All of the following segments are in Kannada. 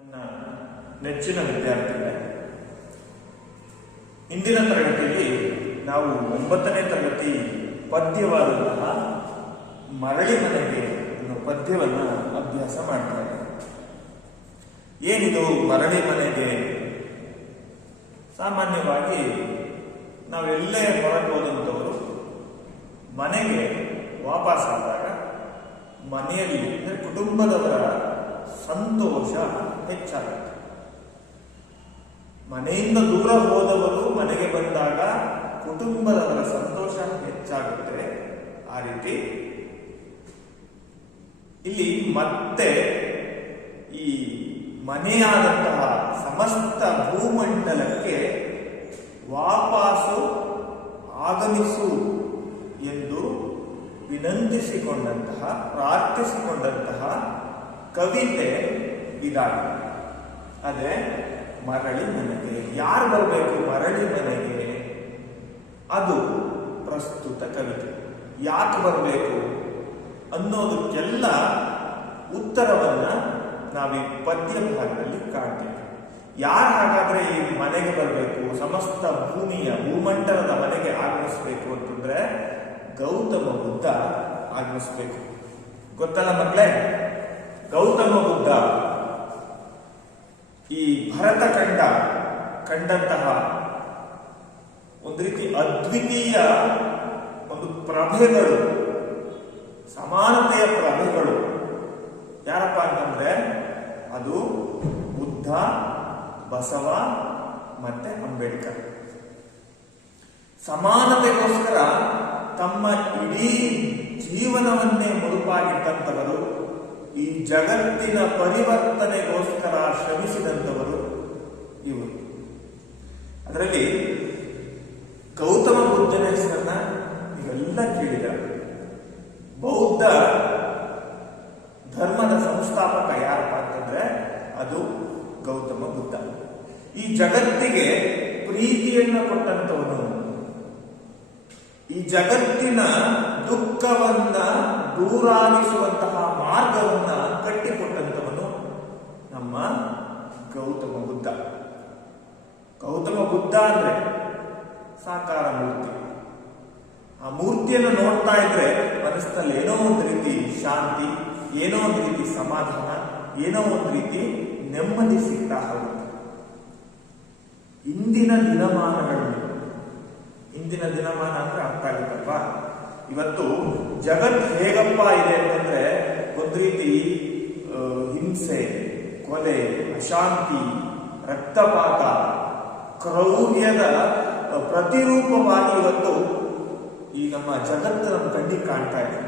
ನನ್ನ ನೆಚ್ಚಿನ ವಿದ್ಯಾರ್ಥಿಗಳೇ, ಇಂದಿನ ತರಗತಿಯಲ್ಲಿ ನಾವು 9ನೇ ತರಗತಿ ಪದ್ಯವಾದಂತಹ ಮರಳಿ ಮನೆಗೆ ಅನ್ನೋ ಪದ್ಯವನ್ನು ಅಭ್ಯಾಸ ಮಾಡ್ತಾ ಇದ್ದೇವೆ. ಏನಿದು ಮರಳಿ ಮನೆಗೆ? ಸಾಮಾನ್ಯವಾಗಿ ನಾವೆಲ್ಲೇ ಹೊರಗೆ ಹೋದಂಥವರು ಮನೆಗೆ ವಾಪಸ್ಸಾದಾಗ ಮನೆಯಲ್ಲಿ ಅಂದರೆ ಕುಟುಂಬದವರ ಸಂತೋಷ ಹೆಚ್ಚಾಗುತ್ತೆ. ಮನೆಯಿಂದ ದೂರ ಹೋದವರು ಮನೆಗೆ ಬಂದಾಗ ಕುಟುಂಬದವರ ಸಂತೋಷ ಹೆಚ್ಚಾಗುತ್ತೆ. ಆ ರೀತಿ ಇಲ್ಲಿ ಮತ್ತೆ ಈ ಮನೆಯಾದಂತಹ ಸಮಸ್ತ ಭೂಮಂಡಲಕ್ಕೆ ವಾಪಸ್ಸು ಆಗಮಿಸು ಎಂದು ವಿನಂತಿಸಿಕೊಂಡಂತಹ ಪ್ರಾರ್ಥಿಸಿಕೊಂಡಂತಹ ಕವಿತೆ ಇದಾಗಿದೆ. ಅದೇ ಮರಳಿ ಮನೆಗೆ. ಯಾರು ಬರಬೇಕು ಮರಳಿ ಮನೆಗೆ? ಅದು ಪ್ರಸ್ತುತ ಕವಿತೆ. ಯಾಕೆ ಬರಬೇಕು ಅನ್ನೋದಕ್ಕೆಲ್ಲ ಉತ್ತರವನ್ನ ನಾವೀ ಪದ್ಯ ಭಾಗದಲ್ಲಿ ಕಾಣ್ತೀವಿ. ಯಾರು ಹಾಗಾದ್ರೆ ಈ ಮನೆಗೆ ಬರಬೇಕು, ಸಮಸ್ತ ಭೂಮಂಡಲದ ಮನೆಗೆ ಆಗಮಿಸಬೇಕು ಅಂತಂದ್ರೆ ಗೌತಮ ಬುದ್ಧ ಆಗಮಿಸಬೇಕು. ಗೊತ್ತಲ್ಲ ಮಕ್ಕಳೇ? ಗೌತಮ ಬುದ್ಧ ಈ ಭರತ ಕಂಡಂತಹ ಒಂದು ರೀತಿ ಅದ್ವಿತೀಯ ಒಂದು ಪ್ರಭೆಗಳು, ಸಮಾನತೆಯ ಪ್ರಭೆಗಳು ಯಾರಪ್ಪ ಅಂತಂದ್ರೆ ಅದು ಬುದ್ಧ, ಬಸವ ಮತ್ತೆ ಅಂಬೇಡ್ಕರ್. ಸಮಾನತೆಗೋಸ್ಕರ ತಮ್ಮ ಇಡೀ ಜೀವನವನ್ನೇ ಮುಡುಪಾಗಿಟ್ಟಂತವರು, ಈ ಜಗತ್ತಿನ ಪರಿವರ್ತನೆಗೋಸ್ಕರ ಶ್ರಮಿಸಿದಂಥವರು ಇವರು. ಅದರಲ್ಲಿ ಗೌತಮ ಬುದ್ಧನ ಹೆಸರನ್ನ ನೀವೆಲ್ಲ ಕೇಳಿದ್ದಾರೆ. ಬೌದ್ಧ ಧರ್ಮದ ಸಂಸ್ಥಾಪಕ ಯಾರಪ್ಪ ಅಂತಂದ್ರೆ ಅದು ಗೌತಮ ಬುದ್ಧ. ಈ ಜಗತ್ತಿಗೆ ಪ್ರೀತಿಯನ್ನು ಕೊಟ್ಟಂತವನು, ಈ ಜಗತ್ತಿನ ದುಃಖವನ್ನ ದೂರಾಗಿಸುವಂತಹ ಮಾರ್ಗವನ್ನ ಕಟ್ಟಿಕೊಟ್ಟಂತವನು ನಮ್ಮ ಗೌತಮ ಬುದ್ಧ. ಗೌತಮ ಬುದ್ಧ ಅಂದ್ರೆ ಸಾಕಾರ ಮೂರ್ತಿ. ಆ ಮೂರ್ತಿಯನ್ನು ನೋಡ್ತಾ ಇದ್ರೆ ಮನಸ್ಸಿನಲ್ಲಿ ಏನೋ ಒಂದು ರೀತಿ ಶಾಂತಿ, ಏನೋ ಒಂದು ರೀತಿ ಸಮಾಧಾನ, ಏನೋ ಒಂದು ರೀತಿ ನೆಮ್ಮದಿ ಸಿಗ್ತಾ ಹೋಗುತ್ತೆ. ಇಂದಿನ ದಿನಮಾನ ಅಂದ್ರೆ ಅರ್ಥ ಆಗುತ್ತಲ್ವಾ? ಇವತ್ತು ಜಗತ್ ಹೇಗಪ್ಪ ಇದೆ ಅಂತಂದ್ರೆ ಒಂದು ರೀತಿ ಹಿಂಸೆ, ಕೊಲೆ, ಅಶಾಂತಿ, ರಕ್ತಪಾತ, ಕ್ರೌರ್ಯದ ಪ್ರತಿರೂಪವಾಗಿ ಇವತ್ತು ಈ ನಮ್ಮ ಜಗತ್ತು ನಮ್ಮ ಕಣ್ಣಿಗೆ ಕಾಣ್ತಾ ಇದೆ.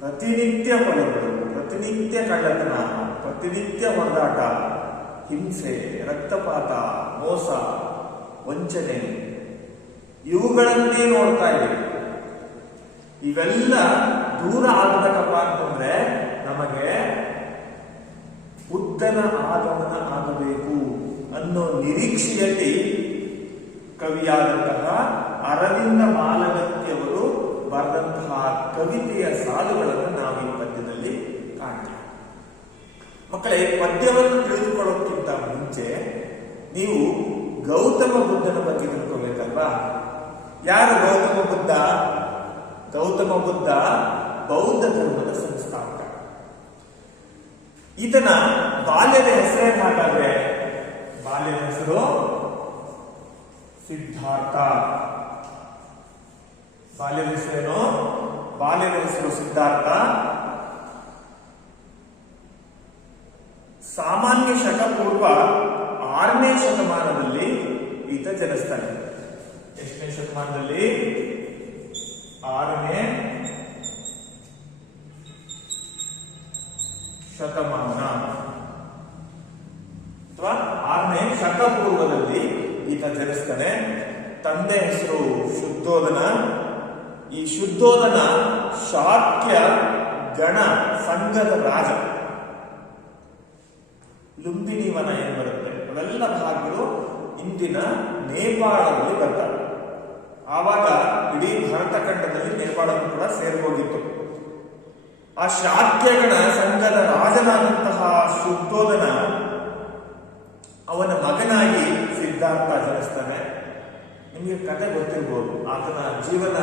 ಪ್ರತಿನಿತ್ಯ ಕೊಲೆಗಳು, ಪ್ರತಿನಿತ್ಯ ಕಳ್ಳತನ, ಪ್ರತಿನಿತ್ಯ ಹೊಡೆದಾಟ, ಹಿಂಸೆ, ರಕ್ತಪಾತ, ಮೋಸ, ವಂಚನೆ, ಇವುಗಳನ್ನೇ ನೋಡ್ತಾ ಇದ್ದೀವಿ. ಇವೆಲ್ಲ ದೂರ ಆಗಬೇಕಪ್ಪ ಅಂತಂದ್ರೆ ನಮಗೆ ಬುದ್ಧನ ಆಗಮನ ಆಗಬೇಕು ಅನ್ನೋ ನಿರೀಕ್ಷೆಯಲ್ಲಿ ಕವಿಯಾದಂತಹ ಅರವಿಂದ ಮಾಲಗತ್ತಿಯವರು ಬರೆದಂತಹ ಕವಿತೆಯ ಸಾಲುಗಳನ್ನು ನಾವು ಈ ಪದ್ಯದಲ್ಲಿ ಕಾಣ್ತೀವಿ. ಮಕ್ಕಳೇ, ಪದ್ಯವನ್ನು ತಿಳಿದುಕೊಳ್ಳೋಕ್ಕಿಂತ ಮುಂಚೆ ನೀವು ಗೌತಮ ಬುದ್ಧನ ಬಗ್ಗೆ ತಿಳ್ಕೋಬೇಕಲ್ವಾ? ಯಾರು ಗೌತಮ ಬುದ್ಧ? ಗೌತಮ ಬುದ್ಧ ಬೌದ್ಧ ಧರ್ಮದ ಸಂಸ್ಥಾಪಕ. ಈತನ ಬಾಲ್ಯದ ಹೆಸರೇನು ಹಾಗಾದ್ರೆ? ಬಾಲ್ಯದ ಹೆಸರು ಸಿದ್ಧಾರ್ಥ. ಬಾಲ್ಯದ ಹೆಸರೇನು? ಬಾಲ್ಯದ ಹೆಸರು ಸಿದ್ಧಾರ್ಥ. ಸಾಮಾನ್ಯ ಶಕಪೂರ್ವ 6ನೇ ಶತಮಾನದಲ್ಲಿ ಈತ ಜನಿಸ್ತಾನೆ. ಎಷ್ಟನೇ ಶತಮಾನದಲ್ಲಿ? 6ನೇ ಶತಮಾನ ಅಥವಾ 6ನೇ ಶಕಪೂರ್ವದಲ್ಲಿ ಈತ ಜನಿಸ್ತಾನೆ. ತಂದೆ ಹೆಸರು ಶುದ್ಧೋಧನ. ಈ ಶುದ್ಧೋಧನ ಶಾಕ್ಯ ಗಣ ಸಂಘದ ರಾಜ. ಲುಂಬಿನಿವನ ಏನು ಬರುತ್ತೆ ಅವೆಲ್ಲ ಭಾಗಗಳು ಇಂದಿನ ನೇಪಾಳದಲ್ಲಿ ಬರ್ತಾರೆ. ಆವಾಗ ಇಡೀ ಭರತ ಖಂಡದಲ್ಲಿ ನೇಪಾಳವನ್ನು ಕೂಡ ಸೇರಿ ಹೋಗಿತ್ತು. ಆ ಶಾಕ್ಯಗಣ ಸಂಘದ ರಾಜನಾದಂತಹ ಶುದ್ಧೋಧನ ಕೇಳಿರ್ಬೋದು, ಆತನ ಜೀವನ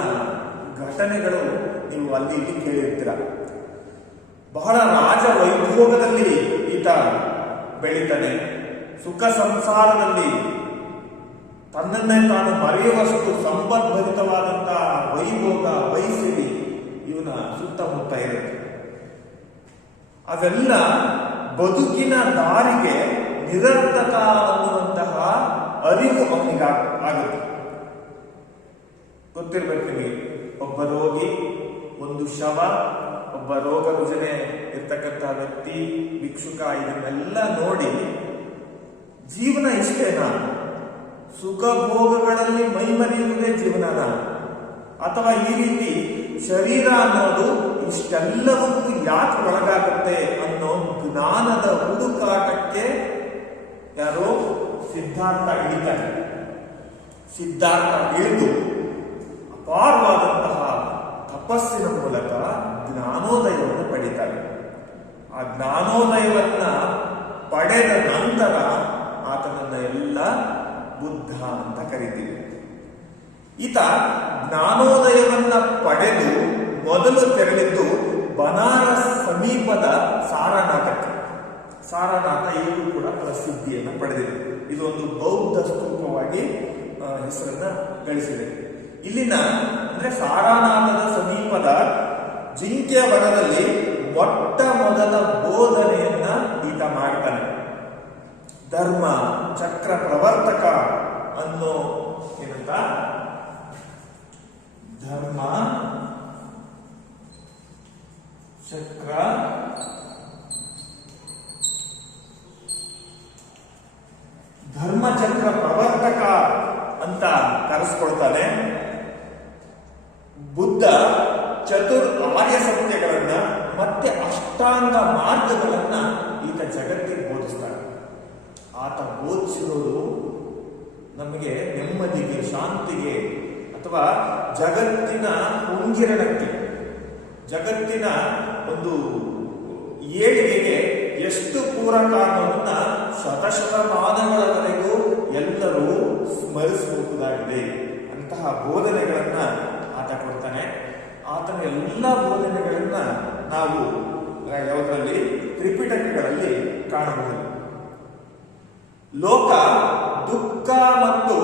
ಘಟನೆಗಳು ನೀವು ಅಲ್ಲಿ ಇಲ್ಲಿ ಕೇಳಿರ್ತೀರ. ಬಹಳ ರಾಜ ವೈಭೋಗದಲ್ಲಿ ಈತ ಬೆಳೀತಾನೆ. ಸುಖ ಸಂಸಾರದಲ್ಲಿ ತನ್ನನ್ನೇ ತಾನು ಮರೆಯುವಷ್ಟು ಸಂಪದ್ಭರಿತವಾದಂತಹ ವೈಭೋಗ ವೈಸಿರಿ ಇವನ ಸುತ್ತಮುತ್ತ ಇರುತ್ತೆ. ಅವೆಲ್ಲ ಬದುಕಿನ ದಾರಿಗೆ ನಿರರ್ಥಕ ಅನ್ನುವಂತಹ ಅರಿವು ಅವನಿಗೆ ಆಗುತ್ತೆ. ಗೊತ್ತಿರ್ಬೇಕು ನಿಮಗೆ, ಒಬ್ಬ ರೋಗಿ, ಒಂದು ಶವ, ಒಬ್ಬ ರೋಗ ರುಜಿನ ಇರ್ತಕ್ಕಂತಹ ವ್ಯಕ್ತಿ, ಭಿಕ್ಷುಕ, ಇದನ್ನೆಲ್ಲ ನೋಡಿ ಜೀವನ ಇಷ್ಟೇನಾ? ಸುಖ ಭೋಗಗಳಲ್ಲಿ ಮೈಮರೆಯುವುದೇ ಜೀವನನ? ಅಥವಾ ಈ ರೀತಿ ಶರೀರ ಅನ್ನೋದು ಇಷ್ಟೆಲ್ಲವಕ್ಕೂ ಯಾಕೆ ಒಳಗಾಗುತ್ತೆ ಅನ್ನೋ ಜ್ಞಾನದ ಹುಡುಕಾಟಕ್ಕೆ ಯಾರೋ ಸಿದ್ಧಾರ್ಥ ಇಳಿತಾನೆ. ಸಿದ್ಧಾರ್ಥ ಇಳಿದು ಅಪಾರವಾದಂತಹ ತಪಸ್ಸಿನ ಮೂಲಕ ಜ್ಞಾನೋದಯವನ್ನು ಪಡಿತಾರೆ. ಆ ಜ್ಞಾನೋದಯವನ್ನ ಪಡೆದ ನಂತರ ಆತನನ್ನ ಎಲ್ಲ ಬುದ್ಧ ಅಂತ ಕರೀತೀವಿ. ಈತ ಜ್ಞಾನೋದಯವನ್ನ ಪಡೆದು ಮೊದಲು ತೆರಳಿದ್ದು ಬನಾರಸ್ ಸಮೀಪದ ಸಾರನಾಥಕ್ಕೆ. ಸಾರನಾಥ ಈಗಲೂ ಕೂಡ ಪ್ರಸಿದ್ಧಿಯನ್ನು ಪಡೆದಿದೆ. ಇದು ಒಂದು ಬೌದ್ಧ ಸ್ತೂಪವಾಗಿ ಹೆಸರನ್ನ ಗಳಿಸಿದೆ. ಇಲ್ಲಿನ ಅಂದ್ರೆ ಸಾರನಾಥದ ಸಮೀಪದ ಜಿಂಕೆಯ ವನದಲ್ಲಿ ಮೊಟ್ಟ ಮೊದಲ ಬೋಧನೆಯನ್ನ ಈತ ಮಾಡ್ತಾನೆ. ಧರ್ಮ ಚಕ್ರ ಪ್ರವರ್ತಕ ಅನ್ನೋ ಏನಂತ, ಧರ್ಮ ಚಕ್ರ ಧರ್ಮಚಕ್ರ ಪ್ರವರ್ತಕ ಅಂತ ಕರೆಸ್ಕೊಳ್ತಾನೆ. ಬುದ್ಧ ಚತುರ್ ಆರ್ಯ ಸತ್ಯಗಳನ್ನ ಮತ್ತೆ ಅಷ್ಟಾಂಗ ಮಾರ್ಗಗಳನ್ನ ಈತ ಜಗತ್ತಿಗೆ ಬೋಧಿಸ್ತಾನೆ. ಆತ ಬೋಧಿಸಿರೋದು ನಮಗೆ ನೆಮ್ಮದಿಗೆ, ಶಾಂತಿಗೆ, ಅಥವಾ ಜಗತ್ತಿನ ಹೊಂಗಿರಣಕ್ಕೆ, ಜಗತ್ತಿನ ಒಂದು ಏಳಿಗೆಗೆ ಎಷ್ಟು ಪೂರಕ ಅನ್ನೋದನ್ನ ಶತಶತಮಾನಗಳವರೆಗೂ ಎಲ್ಲರೂ ಸ್ಮರಿಸಬಹುದಾಗಿದೆ. ಅಂತಹ ಬೋಧನೆಗಳನ್ನ ಆತ ಕೊಡ್ತಾನೆ. ಆತನ ಎಲ್ಲ ಬೋಧನೆಗಳನ್ನ ನಾವು ಯಾವುದರಲ್ಲಿ ತ್ರಿಪಿಟಕಗಳಲ್ಲಿ ಕಾಣಬಹುದು. ಲೋಕ ದುಃಖ ಮತ್ತು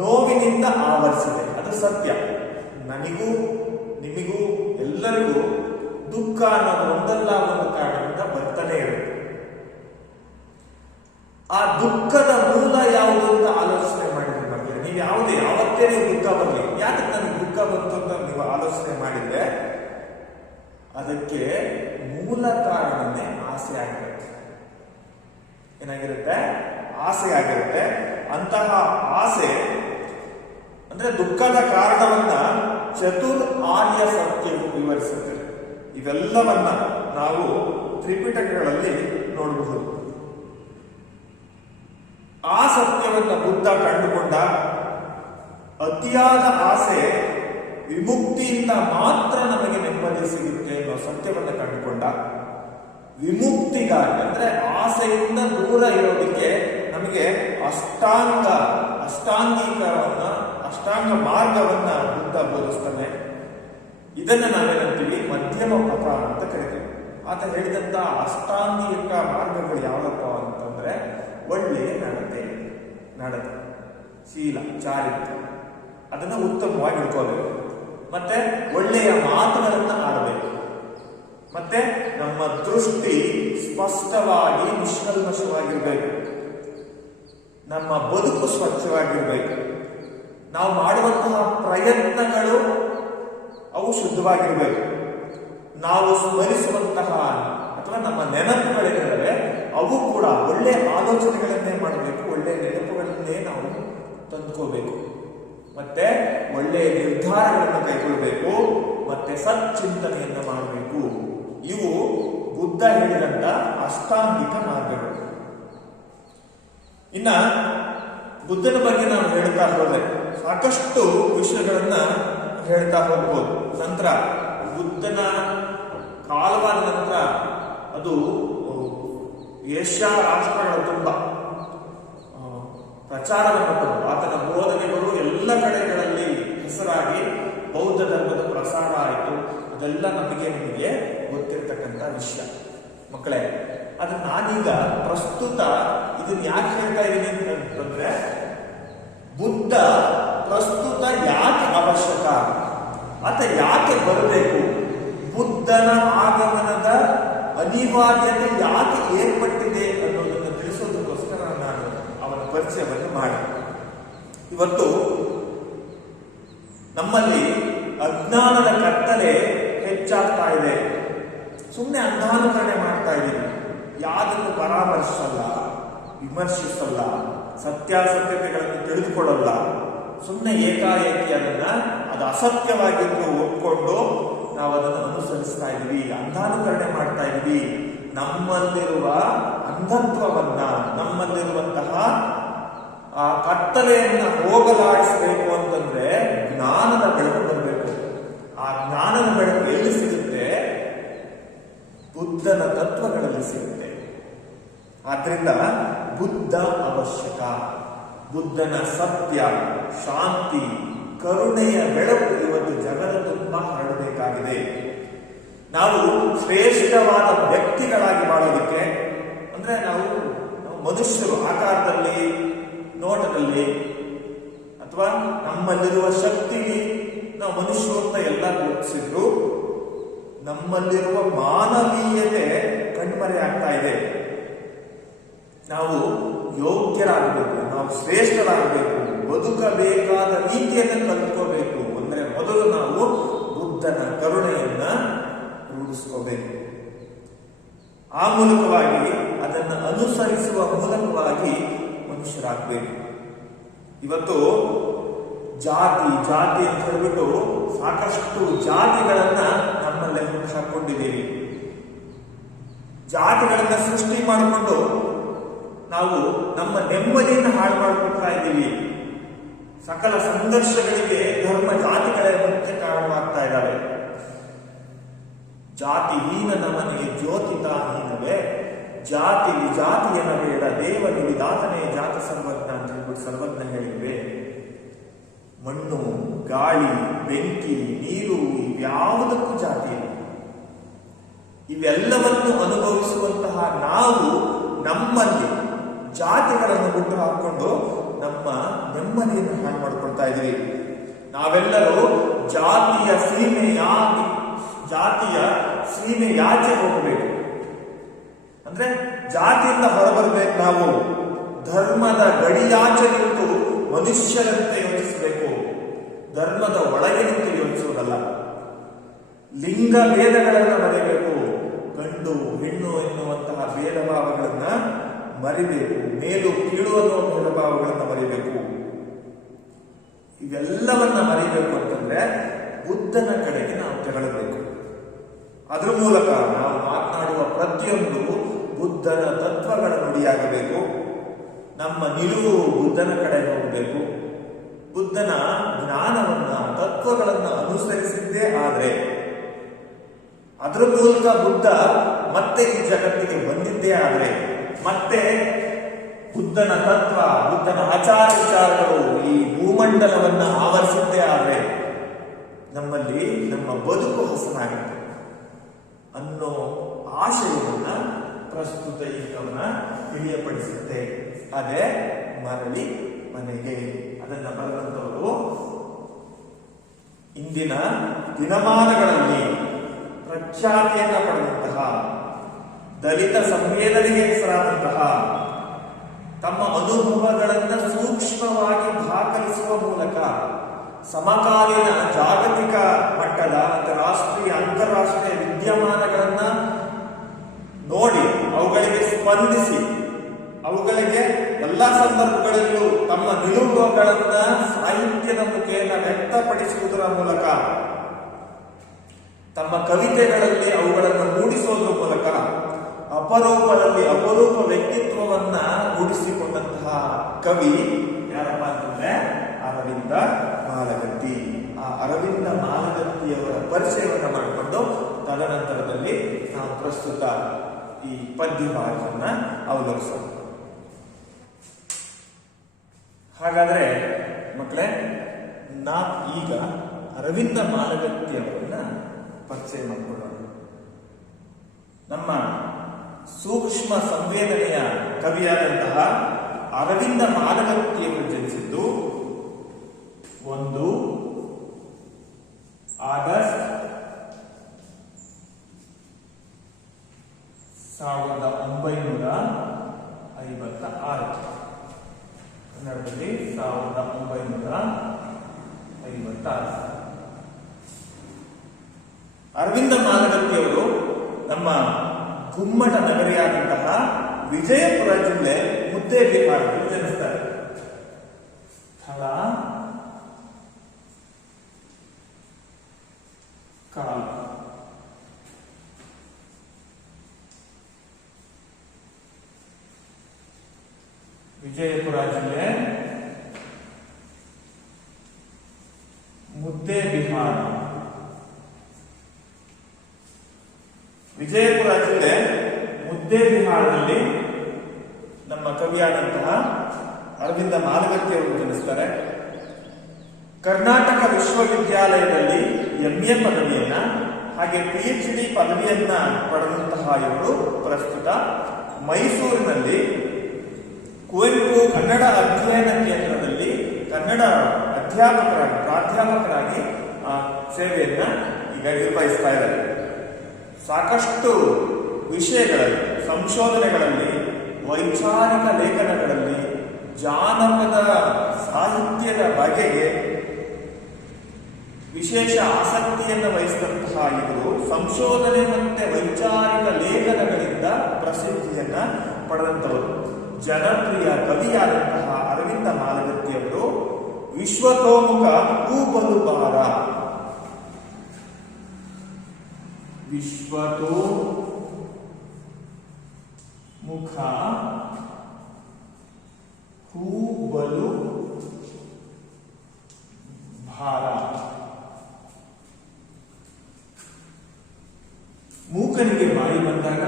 ನೋವಿನಿಂದ ಆವರಿಸಿದೆ, ಅದು ಸತ್ಯ. ನನಗೂ ನಿಮಗೂ ಎಲ್ಲರಿಗೂ ದುಃಖ ಅನ್ನೋದು ಒಂದಲ್ಲ ಒಂದು ಕಾರಣದಿಂದ ಬರ್ತಾನೆ ಇರುತ್ತೆ. ಆ ದುಃಖದ ಮೂಲ ಯಾವುದು ಅಂತ ಆಲೋಚನೆ ಮಾಡಿದ್ರೆ ಮಕ್ಕಳು, ನೀವು ಯಾವತ್ತೇ ನೀವು ದುಃಖ ಬರಲಿ, ಯಾಕೆ ನನಗೆ ದುಃಖ ಬಂತು ಅಂತ ನೀವು ಆಲೋಚನೆ ಮಾಡಿದ್ರೆ ಅದಕ್ಕೆ ಮೂಲ ಕಾರಣನೇ ಆಸೆ ಆಗಿರುತ್ತೆ. ಏನಾಗಿರುತ್ತೆ? ಆಸೆ ಆಗಿರುತ್ತೆ. ಅಂತಹ ಆಸೆ ಅಂದ್ರೆ ದುಃಖದ ಕಾರಣವನ್ನ ಚತುರ್ ಆರ್ಯ ಸತ್ಯವು ವಿವರಿಸುತ್ತದೆ. ಇವೆಲ್ಲವನ್ನ ನಾವು ತ್ರಿಪಿಟಕಗಳಲ್ಲಿ ನೋಡಬಹುದು. ಆ ಸತ್ಯವನ್ನ ಬುದ್ಧ ಕಂಡುಕೊಂಡ. ಅತಿಯಾದ ಆಸೆ ವಿಮುಕ್ತಿಯಿಂದ ಮಾತ್ರ ನಮಗೆ ನೆಮ್ಮದಿ ಸಿಗುತ್ತೆ ಅನ್ನೋ ಸತ್ಯವನ್ನ ಕಂಡುಕೊಂಡ. ವಿಮುಕ್ತಿಗಾಗಿ ಅಂದ್ರೆ ಆಸೆಯಿಂದ ದೂರ ಇರೋದಕ್ಕೆ ನಮಗೆ ಅಷ್ಟಾಂಗ ಮಾರ್ಗವನ್ನ ಬುದ್ಧ ಬೋಧಿಸ್ತಾನೆ. ಇದನ್ನ ನಾವೇನಂತೀವಿ ಮಧ್ಯಮ ಪಥ ಅಂತ ಕರಿತೀವಿ. ಆತ ಹೇಳಿದಂತ ಅಷ್ಟಾಂಗಿಕ ಮಾರ್ಗಗಳು ಯಾವಪ್ಪ ಅಂತಂದ್ರೆ ಒಳ್ಳೆಯ ನಡತೆ, ಶೀಲ, ಚಾರಿತ್ರ್ಯ, ಅದನ್ನ ಉತ್ತಮವಾಗಿ ಇಟ್ಕೋಬೇಕು. ಮತ್ತೆ ಒಳ್ಳೆಯ ಮಾತುಗಳನ್ನ ಆಡಬೇಕು. ಮತ್ತೆ ನಮ್ಮ ದೃಷ್ಟಿ ಸ್ಪಷ್ಟವಾಗಿ ನಿಷ್ಕಲ್ಮಶವಾಗಿರ್ಬೇಕು. ನಮ್ಮ ಬದುಕು ಸ್ವಚ್ಛವಾಗಿರ್ಬೇಕು. ನಾವು ಮಾಡುವಂತಹ ಪ್ರಯತ್ನಗಳು ಅವು ಶುದ್ಧವಾಗಿರ್ಬೇಕು. ನಾವು ಸ್ಮರಿಸುವಂತಹ ಅಥವಾ ನಮ್ಮ ನೆನಪುಗಳಿದ್ದಾವೆ ಅವು ಕೂಡ ಒಳ್ಳೆಯ ಆಲೋಚನೆಗಳನ್ನೇ ಮಾಡಬೇಕು. ಒಳ್ಳೆಯ ನೆನಪುಗಳನ್ನೇ ನಾವು ತಂದುಕೋಬೇಕು. ಮತ್ತೆ ಒಳ್ಳೆಯ ನಿರ್ಧಾರಗಳನ್ನು ಕೈಗೊಳ್ಳಬೇಕು. ಮತ್ತೆ ಸಚ್ಚಿಂತನೆಯನ್ನು ಮಾಡಬೇಕು. ಇವು ಬುದ್ಧ ಹೇಳಿದಂತ ಅಷ್ಟಾಂಗಿಕ ಮಾರ್ಗಗಳು. ಇನ್ನ ಬುದ್ಧನ ಬಗ್ಗೆ ನಾವು ಹೇಳ್ತಾ ಹೋದ್ರೆ ಸಾಕಷ್ಟು ವಿಷಯಗಳನ್ನ ಹೇಳ್ತಾ ಹೋಗ್ಬೋದು. ನಂತರ ಬುದ್ಧನ ಕಾಲವಾದ ನಂತರ ಅದು ಏಷ್ಯಾ ರಾಷ್ಟ್ರಗಳ ತುಂಬ ಪ್ರಚಾರವನ್ನು ಪಡೆದು ಆತನ ಬೋಧನೆಗಳು ಎಲ್ಲ ಕಡೆಗಳಲ್ಲಿ ಬೌದ್ಧ ಧರ್ಮದ ಪ್ರಸಾರ ಆಯಿತು. ಅದೆಲ್ಲ ನಿಮಗೆ ಗೊತ್ತಿರತಕ್ಕಂಥ ವಿಷಯ ಮಕ್ಕಳೇ. ಆದ್ರೆ ನಾನೀಗ ಪ್ರಸ್ತುತ ಇದನ್ನ ಯಾಕೆ ಹೇಳ್ತಾ ಇದ್ದೀನಿ ಅಂತಂದ್ರೆ, ಬುದ್ಧ ಪ್ರಸ್ತುತ ಯಾಕೆ ಅವಶ್ಯಕ, ಆತ ಯಾಕೆ ಬರಬೇಕು, ಬುದ್ಧನ ಆಗಮನದ ಅನಿವಾರ್ಯತೆ ಯಾಕೆ ಏರ್ಪಟ್ಟಿದೆ ಅನ್ನೋದನ್ನು ತಿಳಿಸೋದಕ್ಕೋಸ್ಕರ ನಾನು ಅವನ ಪರಿಚಯವನ್ನು ಮಾಡಿ. ಇವತ್ತು ನಮ್ಮಲ್ಲಿ ಅಜ್ಞಾನದ ಕತ್ತಲೆ ಹೆಚ್ಚಾಗ್ತಾ ಇದೆ. ಸುಮ್ಮನೆ ಅಂಧಾನುಕರಣೆ ಮಾಡ್ತಾ ಇದ್ದೀವಿ, ಯಾವುದನ್ನು ಪರಾಮರ್ಶಿಸಲ್ಲ, ವಿಮರ್ಶಿಸಲ್ಲ, ಸತ್ಯಾಸತ್ಯತೆಗಳನ್ನು ತಿಳಿದುಕೊಳ್ಳಲ್ಲ. ಸುಮ್ಮನೆ ಏಕಾಏಕಿ ಅದು ಅಸತ್ಯವಾಗಿದ್ದು ಒಪ್ಕೊಂಡು ನಾವು ಅದನ್ನು ಅನುಸರಿಸ್ತಾ ಇದ್ದೀವಿ, ಅಂಧಾನುಕರಣೆ ಮಾಡ್ತಾ ಇದ್ದೀವಿ. ನಮ್ಮಲ್ಲಿರುವ ಅಂಧತ್ವವನ್ನ, ನಮ್ಮಲ್ಲಿರುವಂತಹ ಆ ಕತ್ತಲೆಯನ್ನ ಹೋಗಲಾಡಿಸಬೇಕು ಅಂತಂದ್ರೆ ಜ್ಞಾನದ ಬೆಳಕು ಬರಬೇಕು. ಆ ಜ್ಞಾನದ ಬೆಳಕು ಎಲ್ಲಿ ಸಿಗುತ್ತೆ? ಬುದ್ಧನ ತತ್ವಗಳಲ್ಲಿ ಸಿಗುತ್ತೆ. ಆದ್ರಿಂದ ಬುದ್ಧ ಅವಶ್ಯಕ. ಬುದ್ಧನ ಸತ್ಯ, ಶಾಂತಿ, ಕರುಣೆಯ ಬೆಳಕು ಇವತ್ತು ಜಗದ ತುಂಬ ಹರಡಬೇಕಾಗಿದೆ. ನಾವು ಶ್ರೇಷ್ಠವಾದ ವ್ಯಕ್ತಿಗಳಾಗಿ ಬಾಳೋದಕ್ಕೆ ಅಂದ್ರೆ ನಾವು ಮನುಷ್ಯರು ಆಕಾರದಲ್ಲಿ, ನೋಟದಲ್ಲಿ, ಅಥವಾ ನಮ್ಮಲ್ಲಿರುವ ಶಕ್ತಿ ನಾವು ಮನುಷ್ಯರು ಅಂತ ಎಲ್ಲ ಗುರುತಿಸಿದ್ರು, ನಮ್ಮಲ್ಲಿರುವ ಮಾನವೀಯತೆ ಕಣ್ಮರೆ ಆಗ್ತಾ ಇದೆ. ನಾವು ಯೋಗ್ಯರಾಗಬೇಕು, ನಾವು ಶ್ರೇಷ್ಠರಾಗಬೇಕು, ಬದುಕಬೇಕಾದ ರೀತಿಯನ್ನು ಕಲ್ತ್ಕೋಬೇಕು. ಅಂದ್ರೆ ಮೊದಲು ನಾವು ಬುದ್ಧನ ಕರುಣೆಯನ್ನ ರೂಢಿಸ್ಕೋಬೇಕು. ಆ ಮೂಲಕವಾಗಿ ಅದನ್ನು ಅನುಸರಿಸುವ ಮೂಲಕವಾಗಿ ಮನುಷ್ಯರಾಗಬೇಕು. ಇವತ್ತು ಜಾತಿ ಜಾತಿ ಅಂತ ಹೇಳ್ಬಿಟ್ಟು ಸಾಕಷ್ಟು ಜಾತಿಗಳನ್ನ ನಮ್ಮಲ್ಲೇ ಹಾಕೊಂಡಿದ್ದೀವಿ. ಜಾತಿಗಳನ್ನ ಸೃಷ್ಟಿ ಮಾಡಿಕೊಂಡು ನಾವು ನಮ್ಮ ನೆಮ್ಮದಿಯನ್ನು ಹಾಳು ಮಾಡಿಕೊಳ್ತಾ ಇದ್ದೀವಿ. ಸಕಲ ಸಂಘರ್ಷಗಳಿಗೆ ಧರ್ಮ ಜಾತಿಗಳೇ ಮುಖ್ಯ ಕಾರಣವಾಗ್ತಾ ಇದ್ದಾವೆ. ಜಾತಿಹೀನನ ಮನೆಗೆ ಜ್ಯೋತಿತಾಹೀನವೇ, ಜಾತಿ ವಿಜಾತಿಯನ ಬೇಡ, ದೇವನಿ ವಿಧಾತನೇ ಜಾತ ಸರ್ವಜ್ಞ ಅಂತ ಹೇಳ್ಬಿಟ್ಟು ಸರ್ವಜ್ಞ ಹೇಳಿವೆ. ಮಣ್ಣು, ಗಾಳಿ, ಬೆಂಕಿ, ನೀರು ಇವ್ಯಾವುದಕ್ಕೂ ಜಾತಿ ಇಲ್ಲ. ಇವೆಲ್ಲವನ್ನು ಅನುಭವಿಸುವಂತಹ ನಾವು ನಮ್ಮಲ್ಲಿ ಜಾತಿಗಳನ್ನು ಹುಟ್ಟು ಹಾಕೊಂಡು ನಮ್ಮ ನೆಮ್ಮದಿಯನ್ನು ಹಾಳು ಮಾಡ್ಕೊಳ್ತಾ ಇದ್ದೀವಿ. ನಾವೆಲ್ಲರೂ ಜಾತಿಯ ಸೀಮೆ ಯಾಚೆ ಹೋಗಬೇಕು. ಅಂದ್ರೆ ಜಾತಿಯಿಂದ ಹೊರಬರಬೇಕು. ನಾವು ಧರ್ಮದ ಗಡಿಯಾಚೆ ನಿಂತು ಮನುಷ್ಯರಂತೆ ಯೋಚಿಸಬೇಕು. ಧರ್ಮದ ಒಳಗೆ ನಿಂತು ಯೋಚಿಸುವುದಲ್ಲ. ಲಿಂಗ ಭೇದಗಳನ್ನು ಮರೆಯಬೇಕು. ಗಂಡು ಹೆಣ್ಣು ಎನ್ನುವಂತಹ ಭೇದ ಭಾವಗಳನ್ನ ಮರಿಬೇಕು. ಮೇಲು ಕೀಳು ಅನ್ನುವ ಭೇದ ಭಾವಗಳನ್ನು ಮರಿಬೇಕು. ಇವೆಲ್ಲವನ್ನ ಮರಿಬೇಕು ಅಂತಂದ್ರೆ ಬುದ್ಧನ ಕಡೆಗೆ ನಾವು ತೆರಳಬೇಕು. ಅದ್ರ ಮೂಲಕ ನಾವು ಮಾತನಾಡುವ ಪ್ರತಿಯೊಂದು ಬುದ್ಧನ ತತ್ವಗಳ ನುಡಿಯಾಗಬೇಕು. ನಮ್ಮ ನಿಲುವು ಬುದ್ಧನ ಕಡೆ ಹೋಗಬೇಕು. ಬುದ್ಧನ ಜ್ಞಾನವನ್ನ, ತತ್ವಗಳನ್ನ ಅನುಸರಿಸಿದ್ದೇ ಆದ್ರೆ, ಅದರ ಮೂಲಕ ಬುದ್ಧ ಮತ್ತೆ ಈ ಜಗತ್ತಿಗೆ ಬಂದಿದ್ದೇ ಆದ್ರೆ, ಮತ್ತೆ ಬುದ್ಧನ ತತ್ವ, ಬುದ್ಧನ ಆಚಾರ ವಿಚಾರಗಳು ಈ ಭೂಮಂಡಲವನ್ನ ಆವರಿಸಿದ್ದೇ ಆದ್ರೆ ನಮ್ಮಲ್ಲಿ ನಮ್ಮ ಬದುಕು ಹಸನಾಗುತ್ತೆ ಅನ್ನೋ ಆಶಯವನ್ನ ಪ್ರಸ್ತುತ ಈ ಕವನ ತಿಳಿಯಪಡಿಸುತ್ತೆ. ಅದೇ ಮರಳಿ ಮನೆಗೆ. ಅದನ್ನ ಬರೆದಂತವರು ಇಂದಿನ ದಿನಮಾನಗಳಲ್ಲಿ ಪ್ರಖ್ಯಾತಿಯನ್ನ ಪಡೆದಂತಹ, ದಲಿತ ಸಂವೇದನೆಗೆ ಹೆಸರಾದಂತಹ, ತಮ್ಮ ಅನುಭವಗಳನ್ನು ಸೂಕ್ಷ್ಮವಾಗಿ ದಾಖಲಿಸುವ ಮೂಲಕ ಸಮಕಾಲೀನ ಜಾಗತಿಕ ಮಟ್ಟದ ರಾಷ್ಟ್ರೀಯ ಅಂತಾರಾಷ್ಟ್ರೀಯ ವಿದ್ಯಮಾನಗಳನ್ನ ನೋಡಿ ಅವುಗಳಿಗೆ ಸ್ಪಂದಿಸಿ ಅವುಗಳಿಗೆ ಎಲ್ಲ ಸಂದರ್ಭಗಳಲ್ಲೂ ತಮ್ಮ ನಿಲುವುಗಳನ್ನ ಸಾಹಿತ್ಯದ ಮುಖೇನ ವ್ಯಕ್ತಪಡಿಸುವುದರ ಮೂಲಕ, ತಮ್ಮ ಕವಿತೆಗಳಲ್ಲಿ ಅವುಗಳನ್ನು ಮೂಡಿಸೋದ್ರ ಮೂಲಕ ಅಪರೂಪದಲ್ಲಿ ಅಪರೂಪ ವ್ಯಕ್ತಿತ್ವವನ್ನ ಮೂಡಿಸಿಕೊಂಡಂತಹ ಕವಿ ಯಾರಪ್ಪ ಅಂತಂದ್ರೆ ಅರವಿಂದ ಮಾಲಗತ್ತಿ. ಆ ಅರವಿಂದ ಮಾಲಗತ್ತಿಯವರ ಪರಿಚಯವನ್ನ ಮಾಡಿಕೊಂಡು ತದನಂತರದಲ್ಲಿ ನಾವು ಪ್ರಸ್ತುತ ಈ ಪದ್ಯ ಭಾಗವನ್ನ ಅವಲೋಕಿಸೋಣ. ಹಾಗಾದ್ರೆ ಮಕ್ಕಳೇ, ಈಗ ಅರವಿಂದ ಮಾಲಗತ್ತಿ ಅವರನ್ನ ಪರಿಚಯ ಮಾಡಿಕೊಳ್ಳೋಣ. ನಮ್ಮ ಸೂಕ್ಷ್ಮ ಸಂವೇದನೆಯ ಕವಿಯಾದಂತಹ ಅರವಿಂದ ಮಾಲಗತ್ತಿಯವರು ಜನಿಸಿದ್ದು 1 ಆಗಸ್ಟ್ 1956. ಕನ್ನಡದಲ್ಲಿ 1956. ಅರವಿಂದ ಮಾಲಗತ್ತಿಯವರು ನಮ್ಮ ಗುಮ್ಮಟ ನಗರಿಯಾದಂತಹ ವಿಜಯಪುರ ಜಿಲ್ಲೆ ಮುದ್ದೇಬಿಹಾರದಲ್ಲಿ ಜನಿಸ್ತಾರೆ. ಸ್ಥಳ ಕಾಲ ವಿಜಯಪುರ ಜಿಲ್ಲೆ ಮುದ್ದೇಬಿಹಾರ. ವಿಜಯಪುರ ಜಿಲ್ಲೆ ಮುದ್ದೇಬಿಹಾರದಲ್ಲಿ ನಮ್ಮ ಕವಿಯಾದಂತಹ ಅರವಿಂದ ಮಾಲಗತ್ತಿ ಅವರು ಜನಿಸ್ತಾರೆ. ಕರ್ನಾಟಕ ವಿಶ್ವವಿದ್ಯಾಲಯದಲ್ಲಿ MA ಪದವಿಯನ್ನ ಹಾಗೆ PhD ಪದವಿಯನ್ನ ಪಡೆದಂತಹ ಇವರು ಪ್ರಸ್ತುತ ಮೈಸೂರಿನಲ್ಲಿ ಕುವೆಂಪು ಕನ್ನಡ ಅಧ್ಯಯನ ಕೇಂದ್ರದಲ್ಲಿ ಕನ್ನಡ ಪ್ರಾಧ್ಯಾಪಕರಾಗಿ ಸೇವೆಯನ್ನ ಈಗ ನಿರ್ವಹಿಸ್ತಾ ಇದ್ದಾರೆ. ಸಾಕಷ್ಟು ವಿಷಯಗಳಲ್ಲಿ, ಸಂಶೋಧನೆಗಳಲ್ಲಿ, ವೈಚಾರಿಕ ಲೇಖನಗಳಲ್ಲಿ, ಜಾನಪದ ಸಾಹಿತ್ಯದ ಬಗೆಗೆ ವಿಶೇಷ ಆಸಕ್ತಿಯನ್ನು ವಹಿಸಿದಂತಹ ಇವರು ಸಂಶೋಧನೆ ಮತ್ತೆ ವೈಚಾರಿಕ ಲೇಖನಗಳಿಂದ ಪ್ರಸಿದ್ಧಿಯನ್ನ ಪಡೆದಂತವರು. ಜನಪ್ರಿಯ ಕವಿಯಾದಂತಹ ಅರವಿಂದ ಮಾಲಗತ್ತಿಯವರು ವಿಶ್ವತೋಮುಖ ಹೂಬಲುಬಾರ, ವಿಶ್ವತೋಮುಖ ಹೂಬಲು ಭಾರ, ಮೂಕನಿಗೆ ಬಾಯಿ ಬಂದಾಗ,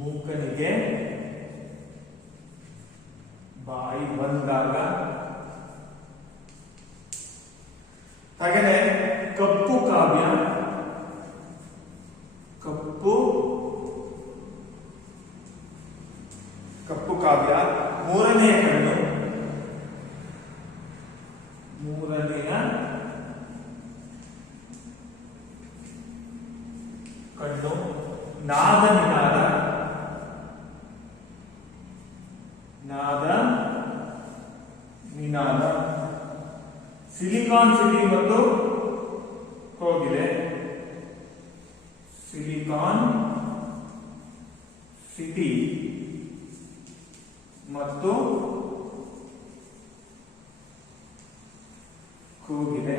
ಮೂಕನಿಗೆ ಬಾಯಿ ಬಂದಾಗ, ಹಾಗೆಯೇ ಕಪ್ಪು ಕಾವ್ಯ, ಕಪ್ಪು ಕಾವ್ಯ, ಮೂರನೆಯ ಕಣ್ಣು, ಮೂರನೆಯ ಕಣ್ಣು, ನಾದ ನಿನಾದ, ನಾದ ನಿನಾದ, ಸಿಲಿಕಾನ್ ಸಿಟಿ ಮತ್ತು ಹೋಗಿದೆ, ಸಿಲಿಕಾನ್ ಸಿಟಿ ಮತ್ತು ಕೂಗಿದೆ.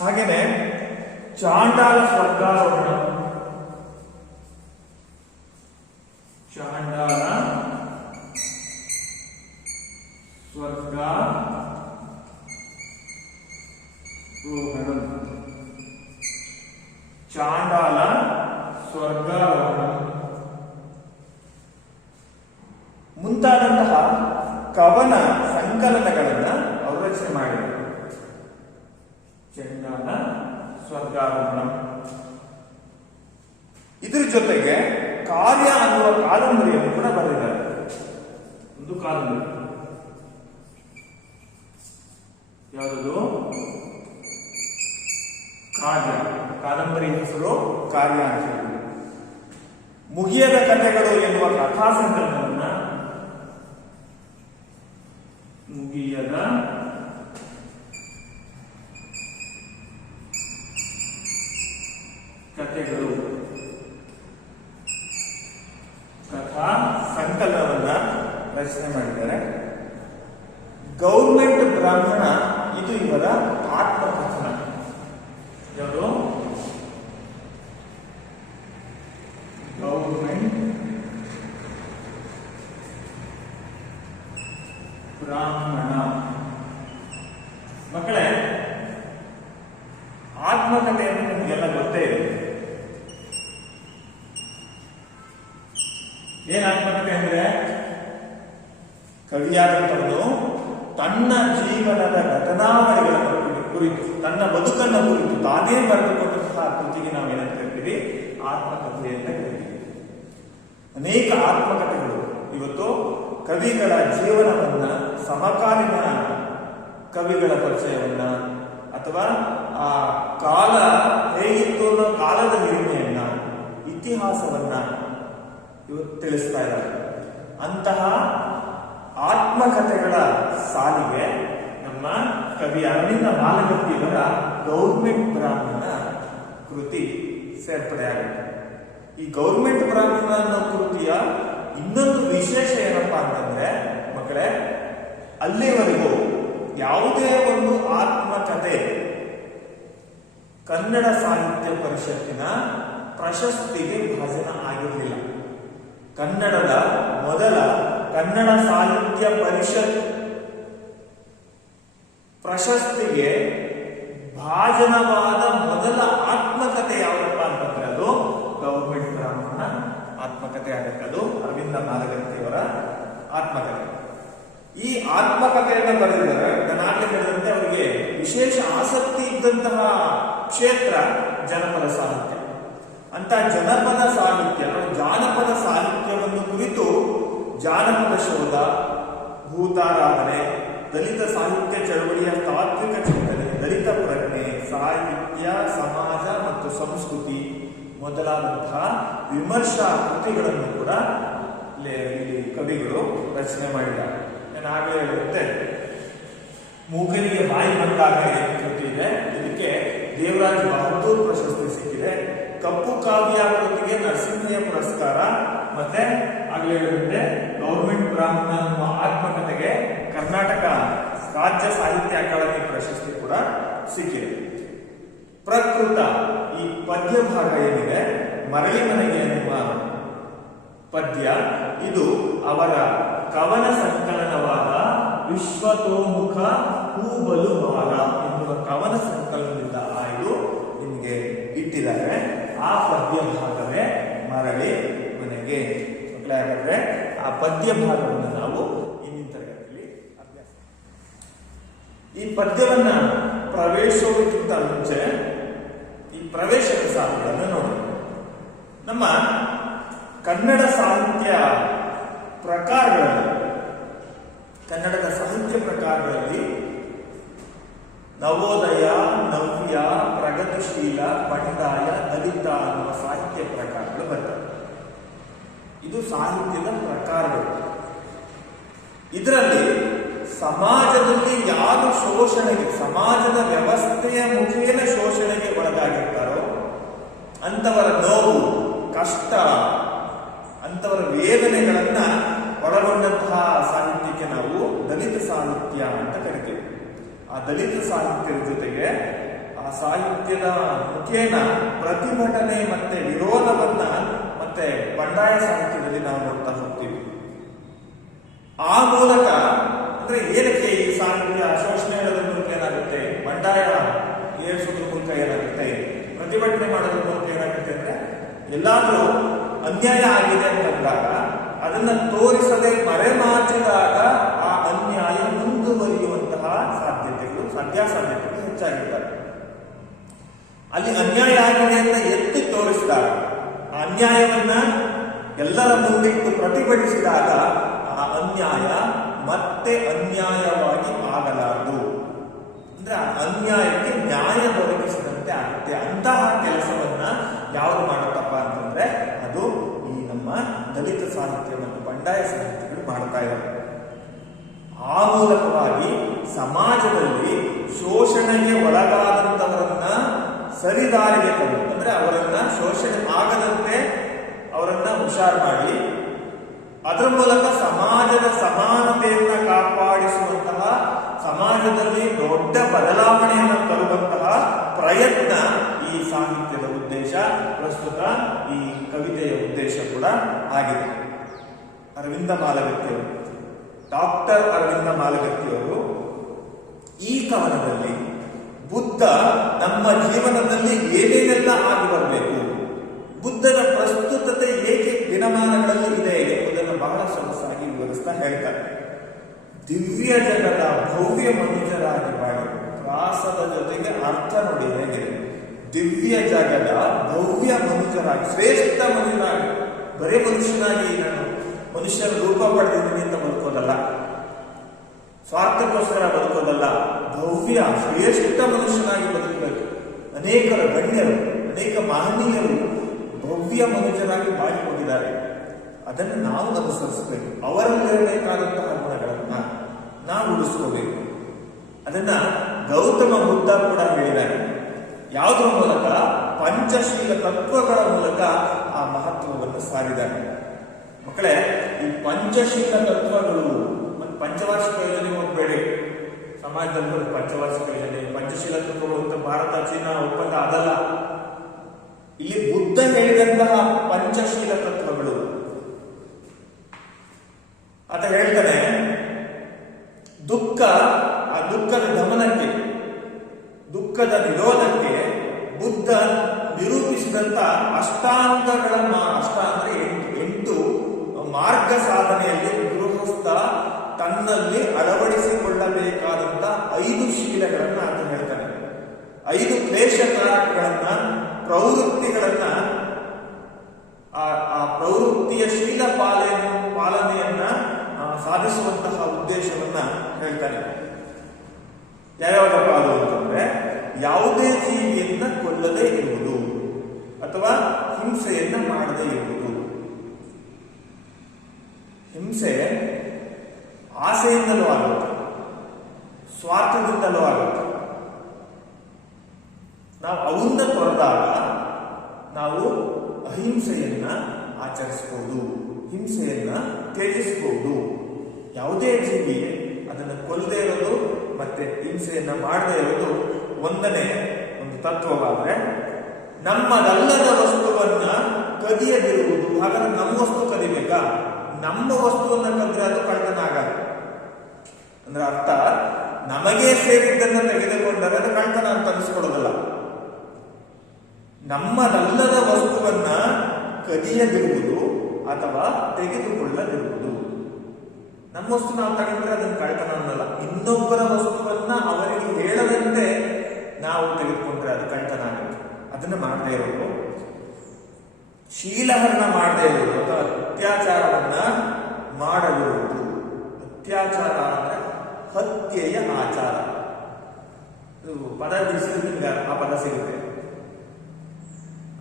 ಹಾಗೇನೆ ಚಾಂಡಾಲ ಸ್ವರ್ಗಾರೋಹಣ, ಚಾಂಡಾಲ ಸ್ವರ್ಗಾರೋಹಣ, ಚಾಂಡಾಲ ಸ್ವರ್ಗಾರೋಹಣ ಮುಂತಾದಂತಹ ಕವನ ಸಂಕಲನಗಳನ್ನ ಅವರು ರಚನೆ ಮಾಡಿದರು. ಚಾಂಡಾಲ ಸ್ವರ್ಗಾರೋಹಣ. ಇದ್ರ ಜೊತೆಗೆ ಕಾರ್ಯ ಅನ್ನುವ ಕಾದಂಬರಿಯನ್ನು ಕೂಡ ಬರೆದಿದ್ದಾರೆ. ಒಂದು ಕಾದಂಬರಿ ಯಾವುದದು? ಕಾರ್ಯ. ಕಾದಂಬರಿ ಹೆಸರು ಕಾರ್ಯ ಅಂತ ಹೇಳಿ. ಮುಗಿಯದ ಕಥೆಗಳು ಎನ್ನುವ ಕಥಾ ಸಂಕಲನವನ್ನ, ಮುಗಿಯದ ಕಥೆಗಳು ಕಥಾ ಸಂಕಲನವನ್ನ ರಚನೆ ಮಾಡಿದ್ದಾರೆ. ಗೌರ್ಮೆಂಟ್ ಬ್ರಾಹ್ಮಣ ಇದು ಇವರ ಆತ್ಮಕಥನ. ಯಾವುದು? ಗೌರ್ಮೆಂಟ್ ಬ್ರಾಹ್ಮಣ. ಮಕ್ಕಳೇ, ಆತ್ಮಕಥೆ ಅಂತ ನಿಮಗೆಲ್ಲ ಗೊತ್ತೇ ಇದೆ. ಏನ್ ಆತ್ಮಕಥೆ ಅಂದ್ರೆ, ಕವಿಯಾದಂಥವನು ತನ್ನ ತನ್ನ ಜೀವನದ ಘಟನಾವಳಿಗಳನ್ನು ಕುರಿತು, ತನ್ನ ಬದುಕನ್ನು ಕುರಿತು ತಾನೇ ಬರೆದುಕೊಂಡಂತಹ ಕೃತಿಗೆ ನಾವೇನಂತ ಕರಿತೀವಿ? ಆತ್ಮಕಥೆ ಅಂತ ಕರಿತೀವಿ. ಅನೇಕ ಆತ್ಮಕಥೆಗಳು ಇವತ್ತು ಕವಿಗಳ ಜೀವನವನ್ನ, ಸಮಕಾಲೀನ ಕವಿಗಳ ಪರಿಚಯವನ್ನ, ಅಥವಾ ಆ ಕಾಲ ಹೇಗಿತ್ತು ಅನ್ನೋ ಕಾಲದ ಹಿರಿಮೆಯನ್ನ, ಇತಿಹಾಸವನ್ನ ಇವತ್ತು ತಿಳಿಸ್ತಾ ಇದ್ದಾರೆ. ಅಂತಹ ಆತ್ಮಕಥೆಗಳ ಸಾಲಿಗೆ ನಮ್ಮ ಕವಿ ಅರವಿಂದ ಮಾಲಗತ್ತಿಯವರ ಗೌರ್ಮೆಂಟ್ ಬ್ರಾಹ್ಮಣ ಕೃತಿ ಸೇರ್ಪಡೆಯಾಗುತ್ತೆ. ಈ ಗೌರ್ಮೆಂಟ್ ಬ್ರಾಹ್ಮಣ ಅನ್ನೋ ಕೃತಿಯ ಇನ್ನೊಂದು ವಿಶೇಷ ಏನಪ್ಪಾ ಅಂತಂದ್ರೆ ಮಕ್ಕಳೇ, ಅಲ್ಲಿವರೆಗೂ ಯಾವುದೇ ಒಂದು ಆತ್ಮಕಥೆ ಕನ್ನಡ ಸಾಹಿತ್ಯ ಪರಿಷತ್ತಿನ ಪ್ರಶಸ್ತಿಗೆ ಭಾಜನ ಆಗಿರಲಿಲ್ಲ. ಕನ್ನಡದ ಮೊದಲ ಕನ್ನಡ ಸಾಹಿತ್ಯ ಪರಿಷತ್ ಪ್ರಶಸ್ತಿಗೆ ಭಾಜನವಾದ ಮೊದಲ ಆತ್ಮಕಥೆ ಯಾವಪ್ಪ ಅಂತಂದ್ರೆ ಅದು ಗೌರ್ಮೆಂಟ್ ಬ್ರಾಹ್ಮಣ ಆತ್ಮಕಥೆ ಆಗತ್ತೆ. ಅದು ಅರವಿಂದ ಮಾಲಗತ್ತಿಯವರ ಆತ್ಮಕಥೆ. ಈ ಆತ್ಮಕಥೆಯನ್ನು ಬರೆದಿದ್ದಾರೆ. ನಾಟ್ಯ ಹೇಳಿದಂತೆ ಅವರಿಗೆ ವಿಶೇಷ ಆಸಕ್ತಿ ಇದ್ದಂತಹ ಕ್ಷೇತ್ರ ಜನಪದ ಸಾಹಿತ್ಯ. ಅಂತ ಜನಪದ ಸಾಹಿತ್ಯ, ಜಾನಪದ ಸಾಹಿತ್ಯವನ್ನು ಕುರಿತು ಜಾನಪದ ಶೋಧ, ಭೂತಾರಾಧನೆ, ದಲಿತ ಸಾಹಿತ್ಯ ಚಳವಳಿಯ ತಾತ್ವಿಕ ಚಿಂತನೆ, ದಲಿತ ಪ್ರಜ್ಞೆ, ಸಾಹಿತ್ಯ, ಸಮಾಜ ಮತ್ತು ಸಂಸ್ಕೃತಿ ಮೊದಲಾದಂತಹ ವಿಮರ್ಶಾ ಕೃತಿಗಳನ್ನು ಕೂಡ ಇಲ್ಲಿ ಕವಿಗಳು ರಚನೆ ಮಾಡಿದ್ದಾರೆ. ನಾನು ಆಗಲೇ ಹೇಳಿದಂತೆ ಮೂಕನಿಗೆ ಬಾಯಿ ಬಂದಾಗ ಕೃತಿ ಇದೆ. ಇದಕ್ಕೆ ದೇವರಾಜ್ ಬಹದ್ದೂರ್ ಪ್ರಶಸ್ತಿ ಸಿಕ್ಕಿದೆ. ಕಪ್ಪು ಕಾವ್ಯ ಕೃತಿಗೆ ನರಸಿಂಹಯ್ಯ ಪುರಸ್ಕಾರ, ಮತ್ತೆ ಆಗಲೇ ಹೇಳಿದಂತೆ ಗೌರ್ಮೆಂಟ್ ಬ್ರಾಹ್ಮಣ ಅನ್ನುವ ಆತ್ಮಕಥೆಗೆ ಕರ್ನಾಟಕ ರಾಜ್ಯ ಸಾಹಿತ್ಯ ಅಕಾಡೆಮಿ ಪ್ರಶಸ್ತಿ ಕೂಡ ಸಿಕ್ಕಿದೆ. ಪ್ರಕೃತ ಈ ಪದ್ಯ ಭಾಗ ಏನಿದೆ, ಮರಳಿ ಮನೆಗೆ ಎನ್ನುವ ಪದ್ಯ, ಇದು ಅವರ ಕವನ ಸಂಕಲನವಾದ ವಿಶ್ವತೋಮುಖ ಹೂಬಲು ಮಾಲ ಎನ್ನುವ ಕವನ ಸಂಕಲನದಿಂದ ಆಯ್ದು ನಿಮಗೆ ಇಟ್ಟಿದ್ದಾರೆ. ಆ ಪದ್ಯ ಭಾಗವೇ ಮರಳಿ ಮನೆಗೆ. ಹಾಗಾದ್ರೆ ಆ ಪದ್ಯ ಭಾಗವನ್ನು ನಾವು ಇಂದಿನ ತರಗತಿಯಲ್ಲಿ ಅಭ್ಯಾಸ. ಈ ಪದ್ಯವನ್ನ ಪ್ರವೇಶೋಕ್ಕಿಂತ ಮುಂಚೆ ಈ ಪ್ರವೇಶಕ ಸಾಲುಗಳನ್ನು ನೋಡಿ. ನಮ್ಮ ಕನ್ನಡ ಸಾಹಿತ್ಯ ಪ್ರಕಾರಗಳಲ್ಲಿ, ಕನ್ನಡದ ಸಾಹಿತ್ಯ ಪ್ರಕಾರಗಳಲ್ಲಿ ನವೋದಯ, ನವ್ಯ, ಪ್ರಗತಿಶೀಲ, ಬಂಡಾಯ, ದಲಿತ ಅನ್ನುವ ಸಾಹಿತ್ಯ ಪ್ರಕಾರಗಳು ಬರ್ತವೆ. ಇದು ಸಾಹಿತ್ಯದ ಪ್ರಕಾರಗಳು. ಇದರಲ್ಲಿ ಸಮಾಜದಲ್ಲಿ ಯಾರು ಶೋಷಣೆಗೆ, ಸಮಾಜದ ವ್ಯವಸ್ಥೆಯ ಮುಖೇನ ಶೋಷಣೆಗೆ ಒಳಗಾಗಿರ್ತಾರೋ ಅಂತವರ ನೋವು, ಕಷ್ಟ, ಅಂತವರ ವೇದನೆಗಳನ್ನ ಒಳಗೊಂಡಂತಹ ಸಾಹಿತ್ಯಕ್ಕೆ ನಾವು ದಲಿತ ಸಾಹಿತ್ಯ ಅಂತ ಕರಿತೀವಿ. ಆ ದಲಿತ ಸಾಹಿತ್ಯದ ಜೊತೆಗೆ ಆ ಸಾಹಿತ್ಯದ ಮುಖೇನ ಪ್ರತಿಭಟನೆ ಮತ್ತೆ ವಿರೋಧವನ್ನ ಮತ್ತೆ ಬಂಡಾಯ ಸಾಹಿತ್ಯದಲ್ಲಿ ನಾವು ನೋಡ್ತಾ ಹೋಗ್ತೀವಿ. ಆ ಮೂಲಕ ಅಂದ್ರೆ ಏನಕ್ಕೆ ಈ ಸಾಹಿತ್ಯ ಶೋಷಣೆ ಹೇಳೋದ್ರ ಮೂಲಕ ಏನಾಗುತ್ತೆ, ಬಂಡಾಯ ಏರಿಸೋದ್ರ ಮೂಲಕ ಏನಾಗುತ್ತೆ, ಪ್ರತಿಭಟನೆ ಮಾಡೋದ್ರ ಮೂಲಕ ಏನಾಗುತ್ತೆ ಅಂದ್ರೆ ಎಲ್ಲಾದ್ರೂ ಅನ್ಯಾಯ ಆಗಿದೆ ಅಂತಂದಾಗ ಅದನ್ನ ತೋರಿಸದೆ ಮರೆಮಾಚಿದಾಗ ಆ ಅನ್ಯಾಯ ಮುಂದುವರಿಯುವಂತಹ ಸಾಧ್ಯತೆಗಳು ಹೆಚ್ಚಾಗಿರ್ತವೆ. ಅಲ್ಲಿ ಅನ್ಯಾಯ ಆಗಿದೆ ಅಂತ ಎತ್ತಿ ತೋರಿಸಿದಾಗ, ಆ ಅನ್ಯಾಯವನ್ನ ಎಲ್ಲರ ಮುಂದಿಟ್ಟು ಪ್ರತಿಭಟಿಸಿದಾಗ ಆ ಅನ್ಯಾಯ ಮತ್ತೆ ಅನ್ಯಾಯವಾಗಿ ಆಗಲಾರದು. ಅಂದ್ರೆ ಆ ಅನ್ಯಾಯಕ್ಕೆ ನ್ಯಾಯ ದೊರಕಿಸಿದಂತೆ ಆಗುತ್ತೆ. ಅಂತಹ ಕೆಲಸವನ್ನ ಯಾರು ಮಾಡುತ್ತಪ್ಪ ಅಂತಂದ್ರೆ ಅದು ಈ ನಮ್ಮ ದಲಿತ ಸಾಹಿತ್ಯ ಮತ್ತು ಬಂಡಾಯ ಸಾಹಿತ್ಯಗಳು ಮಾಡ್ತಾ ಇದ್ದಾರೆ. ಆ ಮೂಲಕವಾಗಿ ಸಮಾಜದಲ್ಲಿ ಶೋಷಣೆಗೆ ಒಳಗಾದಂತವರನ್ನ ಸರಿದಾರಿಗೆ ತಂದು, ಅಂದ್ರೆ ಅವರನ್ನ ಶೋಷಣೆ ಆಗದಂತೆ ಅವರನ್ನ ಹುಷಾರು ಮಾಡಿ ಅದರ ಮೂಲಕ ಸಮಾಜದ ಸಮಾನತೆಯನ್ನ ಕಾಪಾಡಿಸುವಂತಹ, ಸಮಾಜದಲ್ಲಿ ದೊಡ್ಡ ಬದಲಾವಣೆಯನ್ನು ತರುವಂತಹ ಪ್ರಯತ್ನ ಈ ಸಾಹಿತ್ಯದ ಉದ್ದೇಶ, ಪ್ರಸ್ತುತ ಈ ಕವಿತೆಯ ಉದ್ದೇಶ ಕೂಡ ಆಗಿದೆ. ಅರವಿಂದ ಮಾಲಗತ್ತಿಯವರು, ಡಾಕ್ಟರ್ ಅರವಿಂದ ಮಾಲಗತ್ತಿಯವರು ಈ ಕವನದಲ್ಲಿ ಬುದ್ಧ ನಮ್ಮ ಜೀವನದಲ್ಲಿ ಏನೇನೆಲ್ಲ ಆಗಿ ಬರಬೇಕು, ಬುದ್ಧನ ಪ್ರಸ್ತುತತೆ ಏಕೆ ದಿನಮಾನಗಳಲ್ಲಿ ಇದೆ ಎಂಬುದನ್ನು ಬಹಳ ಸೊಗಸಾಗಿ ವಿವರಿಸ್ತಾ ಹೇಳ್ತಾರೆ. ದಿವ್ಯ ಜಗದ ಭವ್ಯ ಮನುಜರಾಗಿ ಬಾಳಿ. ಪ್ರಾಸದ ಜೊತೆಗೆ ಅರ್ಥ ನೋಡಿ ಹೇಗಿದೆ. ದಿವ್ಯ ಜಗದ ಭವ್ಯ ಮನುಜರಾಗಿ, ಶ್ರೇಷ್ಠ ಮನುಜನಾಗಿ, ಬರೇ ಮನುಷ್ಯನಾಗಿ ನಾನು ಮನುಷ್ಯನ ರೂಪ ಪಡೆದಿದ್ದೀನಿ ಅಂತ ಬದುಕೋದಲ್ಲ, ಸ್ವಾರ್ಥಕ್ಕೋಸ್ಕರ ಬದುಕೋದಲ್ಲ, ಭವ್ಯ ಶ್ರೇಷ್ಠ ಮನುಷ್ಯನಾಗಿ ಬದುಕಬೇಕು. ಅನೇಕರ ಗಣ್ಯರು, ಅನೇಕ ಮಹನೀಯರು ಭವ್ಯ ಮನುಷ್ಯರಾಗಿ ಬಾಳಿ ಹೋಗಿದ್ದಾರೆ. ಅದನ್ನು ನಾವು ಅನುಸರಿಸಬೇಕು. ಅವರಲ್ಲಿರಬೇಕಾದಂತಹ ಗುಣಗಳನ್ನ ನಾವು ಉಳಿಸ್ಕೋಬೇಕು. ಅದನ್ನ ಗೌತಮ ಬುದ್ಧ ಕೂಡ ಹೇಳಿದ್ದಾರೆ. ಯಾವುದರ ಮೂಲಕ? ಪಂಚಶೀಲ ತತ್ವಗಳ ಮೂಲಕ ಆ ಮಹತ್ವವನ್ನು ಸಾರಿದ್ದಾರೆ. ಮಕ್ಕಳೇ, ಈ ಪಂಚಶೀಲ ತತ್ವಗಳು ಮತ್ತು ಪಂಚವಾರ್ಷಿಕ ಯೋಜನೆ ಹೋಗಬೇಡಿ. ಸಮಾಜದಲ್ಲಿ ಪಂಚವಾರ್ಷಿಕ ಯೋಜನೆ, ಪಂಚಶೀಲ ತತ್ವಗಳು ಅಂತ ಭಾರತ ಚೀನಾ ಒಪ್ಪಂದ ಅದಲ್ಲ. ಇಲ್ಲಿ ಬುದ್ಧ ಹೇಳಿದಂತಹ ಪಂಚಶೀಲ ತತ್ವಗಳು. ಆತ ಹೇಳ್ತಾನೆ, ದುಃಖ, ಆ ದುಃಖದ ದಮನಕ್ಕೆ, ದುಃಖದ ನಿರೋಧಕ್ಕೆ ಬುದ್ಧ ನಿರೂಪಿಸಿದಂತ ಅಷ್ಟಾಂಗಗಳ ಅಷ್ಟ ಅಂದ್ರೆ 8 ಮಾರ್ಗ ಸಾಧನೆಯಲ್ಲಿ ಗೃಹಸ್ಥ ತನ್ನಲ್ಲಿ ಅಳವಡಿಸಿಕೊಳ್ಳಬೇಕಾದಂತ 5 ಶೀಲಗಳನ್ನ ಆತ ಹೇಳ್ತಾನೆ. 5 ಕ್ಲೇಶಕಾರಕಗಳನ್ನ, ಪ್ರವೃತ್ತಿಗಳನ್ನ, ಆ ಪ್ರವೃತ್ತಿಯ ಶೀಲ ಪಾಲನೆಯನ್ನ ಸಾಧಿಸುವಂತಹ ಉದ್ದೇಶವನ್ನ ಹೇಳ್ತಾನೆ. ಯಾವ್ಯಾವದಪ್ಪ ಅದು ಅಂತಂದ್ರೆ, ಯಾವುದೇ ಜೀವಿಯನ್ನ ಕೊಲ್ಲದೆ ಇರುವುದು ಅಥವಾ ಹಿಂಸೆಯನ್ನ ಮಾಡದೇ ಇರುವುದು. ಹಿಂಸೆ ಆಸೆಯಿಂದಲೂ ಆಗುತ್ತೆ, ಸ್ವಾರ್ಥದಿಂದಲೂ ಆಗುತ್ತೆ. ನಾವು ಅವನ್ನ ತೊರೆದಾಗ ನಾವು ಅಹಿಂಸೆಯನ್ನ ಆಚರಿಸಬಹುದು, ಹಿಂಸೆಯನ್ನ ತ್ಯಜಿಸಬಹುದು. ಯಾವುದೇ ಜೀವಿ ಅದನ್ನು ಕೊಲ್ಲದೆ ಇರೋದು ಮತ್ತೆ ಹಿಂಸೆಯನ್ನ ಮಾಡದೇ ಇರೋದು ಒಂದನೇ ಒಂದು ತತ್ವವಾದ್ರೆ, ನಮ್ಮದಲ್ಲದ ವಸ್ತುವನ್ನ ಕದಿಯದಿರುವುದು. ಹಾಗಾದ್ರೆ ನಮ್ಮ ವಸ್ತು ಕದಿಬೇಕಾ? ನಮ್ಮ ವಸ್ತುವನ್ನ ಕದ್ರೆ ಅದು ಕಳ್ಳತನ ಆಗಲ್ಲ. ಅಂದ್ರೆ ಅರ್ಥ, ನಮಗೆ ಸೇರಿದ್ದನ್ನು ತೆಗೆದುಕೊಂಡರೆ ಅದು ಕಳ್ಳತನ ಅಂತ ಅನಿಸ್ಕೊಳ್ಳೋದಲ್ಲ. ನಮ್ಮದಲ್ಲದ ವಸ್ತುವನ್ನ ಕದಿಯದಿರುವುದು ಅಥವಾ ತೆಗೆದುಕೊಳ್ಳದಿರುವುದು. ನಮ್ಮ ವಸ್ತು ನಾವು ತಗೊಂಡ್ರೆ ಅದನ್ನು ಕಳ್ಳತನ ಅನ್ನಲ್ಲ. ಇನ್ನೊಬ್ಬರ ವಸ್ತುವನ್ನ ಅವರಿಗೆ ಹೇಳದಂತೆ ನಾವು ತೆಗೆದುಕೊಂಡ್ರೆ ಅದು ಕಳ್ಳತನ ಆಗುತ್ತೆ. ಅದನ್ನು ಮಾಡದೇ ಇರೋದು. ಶೀಲಹರಣ ಮಾಡದೇ ಇರುವುದು ಅಥವಾ ಅತ್ಯಾಚಾರವನ್ನ ಮಾಡದಿರುವುದು. ಅತ್ಯಾಚಾರ ಅಂದ್ರೆ ಹತ್ಯೆಯ ಆಚಾರ. ಪದ ಬಿಡಿಸಿದ್ರೆ ನಿಮ್ಗೆ ಆ ಪದ ಸಿಗುತ್ತೆ.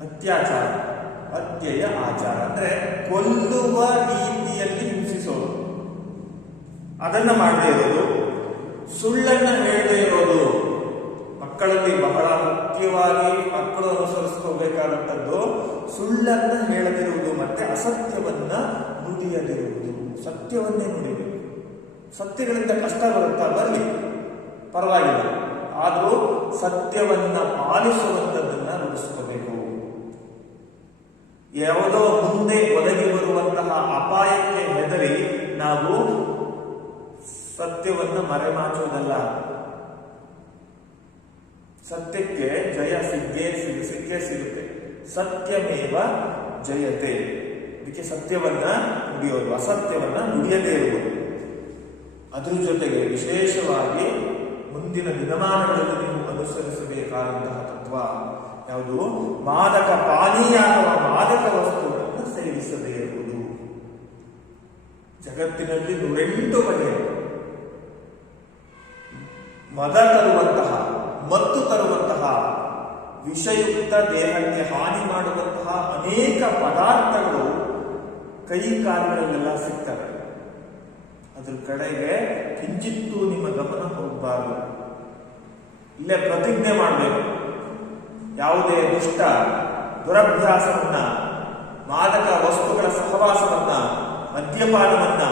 ಅತ್ಯಾಚಾರ, ಹತ್ಯೆಯ ಆಚಾರ ಅಂದ್ರೆ ಕೊಲ್ಲುವ ರೀತಿಯಲ್ಲಿ ಹಿಂಸಿಸೋದು, ಅದನ್ನ ಮಾಡದೇ ಇರೋದು. ಸುಳ್ಳನ್ನ ಹೇಳದೇ ಇರೋದು. ಮಕ್ಕಳಲ್ಲಿ ಬಹಳ ಮುಖ್ಯವಾಗಿ ಮಕ್ಕಳು ಅನುಸರಿಸ್ಕೋಬೇಕಾದಂಥದ್ದು ಸುಳ್ಳನ್ನ ಹೇಳದಿರುವುದು ಮತ್ತೆ ಅಸತ್ಯವನ್ನ ನುಡಿಯದಿರುವುದು. ಸತ್ಯವನ್ನೇ ನುಡಿಬೇಕು. ಸತ್ಯಗಳಿಂದ ಕಷ್ಟ ಬರುತ್ತಾ ಬರಲಿ, ಪರವಾಗಿಲ್ಲ, ಆದರೂ ಸತ್ಯವನ್ನ ಪಾಲಿಸುವಂಥದ್ದನ್ನ ರೂಢಿಸ್ಕೋಬೇಕು. ಯಾವುದೋ ಮುಂದೆ ಒದಗಿ ಬರುವಂತಹ ಅಪಾಯಕ್ಕೆ ಹೆದರಿ ನಾವು ಸತ್ಯವನ್ನ ಮರೆಮಾಚುವುದಲ್ಲ. ಸತ್ಯಕ್ಕೆ ಜಯ ಸಿಕ್ಕೇ ಸಿಗುತ್ತೆ. ಸತ್ಯಮೇವ ಜಯತೆ. ಇದಕ್ಕೆ ಸತ್ಯವನ್ನ ನುಡಿಯೋದು, ಅಸತ್ಯವನ್ನ ನುಡಿಯದೇ ಇರುವುದು. ಅದ್ರ ಜೊತೆಗೆ ವಿಶೇಷವಾಗಿ ಮುಂದಿನ ದಿನಮಾನಗಳಲ್ಲಿ ನೀವು ಅನುಸರಿಸಬೇಕಾದಂತಹ ತತ್ವ ಯಾವುದು? ಮಾದಕ ಪಾನೀಯ ಅಥವಾ ಮಾದಕ ವಸ್ತುಗಳನ್ನು ಸೇವಿಸದೇ ಇರುವುದು. ಜಗತ್ತಿನಲ್ಲಿ 108 ಬಗೆಯ ಮದ ತರುವಂತಹ, ಮತ್ತು ತರುವಂತಹ, ವಿಷಯುಕ್ತ ದೇಹಕ್ಕೆ ಹಾನಿ ಮಾಡುವಂತಹ ಅನೇಕ ಪದಾರ್ಥಗಳು ಕೈ ಕಾಲುಗಳಲ್ಲೆಲ್ಲ ಸಿಗ್ತವೆ. ಅದ್ರ ಕಡೆಗೆ ಕಿಂಚಿತ್ತೂ ನಿಮ್ಮ ಗಮನ ಹೋಗಬಾರದು. ಇಲ್ಲೇ ಪ್ರತಿಜ್ಞೆ ಮಾಡಬೇಕು. ಯಾವುದೇ ದುಷ್ಟ ದುರಭ್ಯಾಸವನ್ನ, ಮಾದಕ ವಸ್ತುಗಳ ಸಹವಾಸವನ್ನ, ಮದ್ಯಪಾನವನ್ನ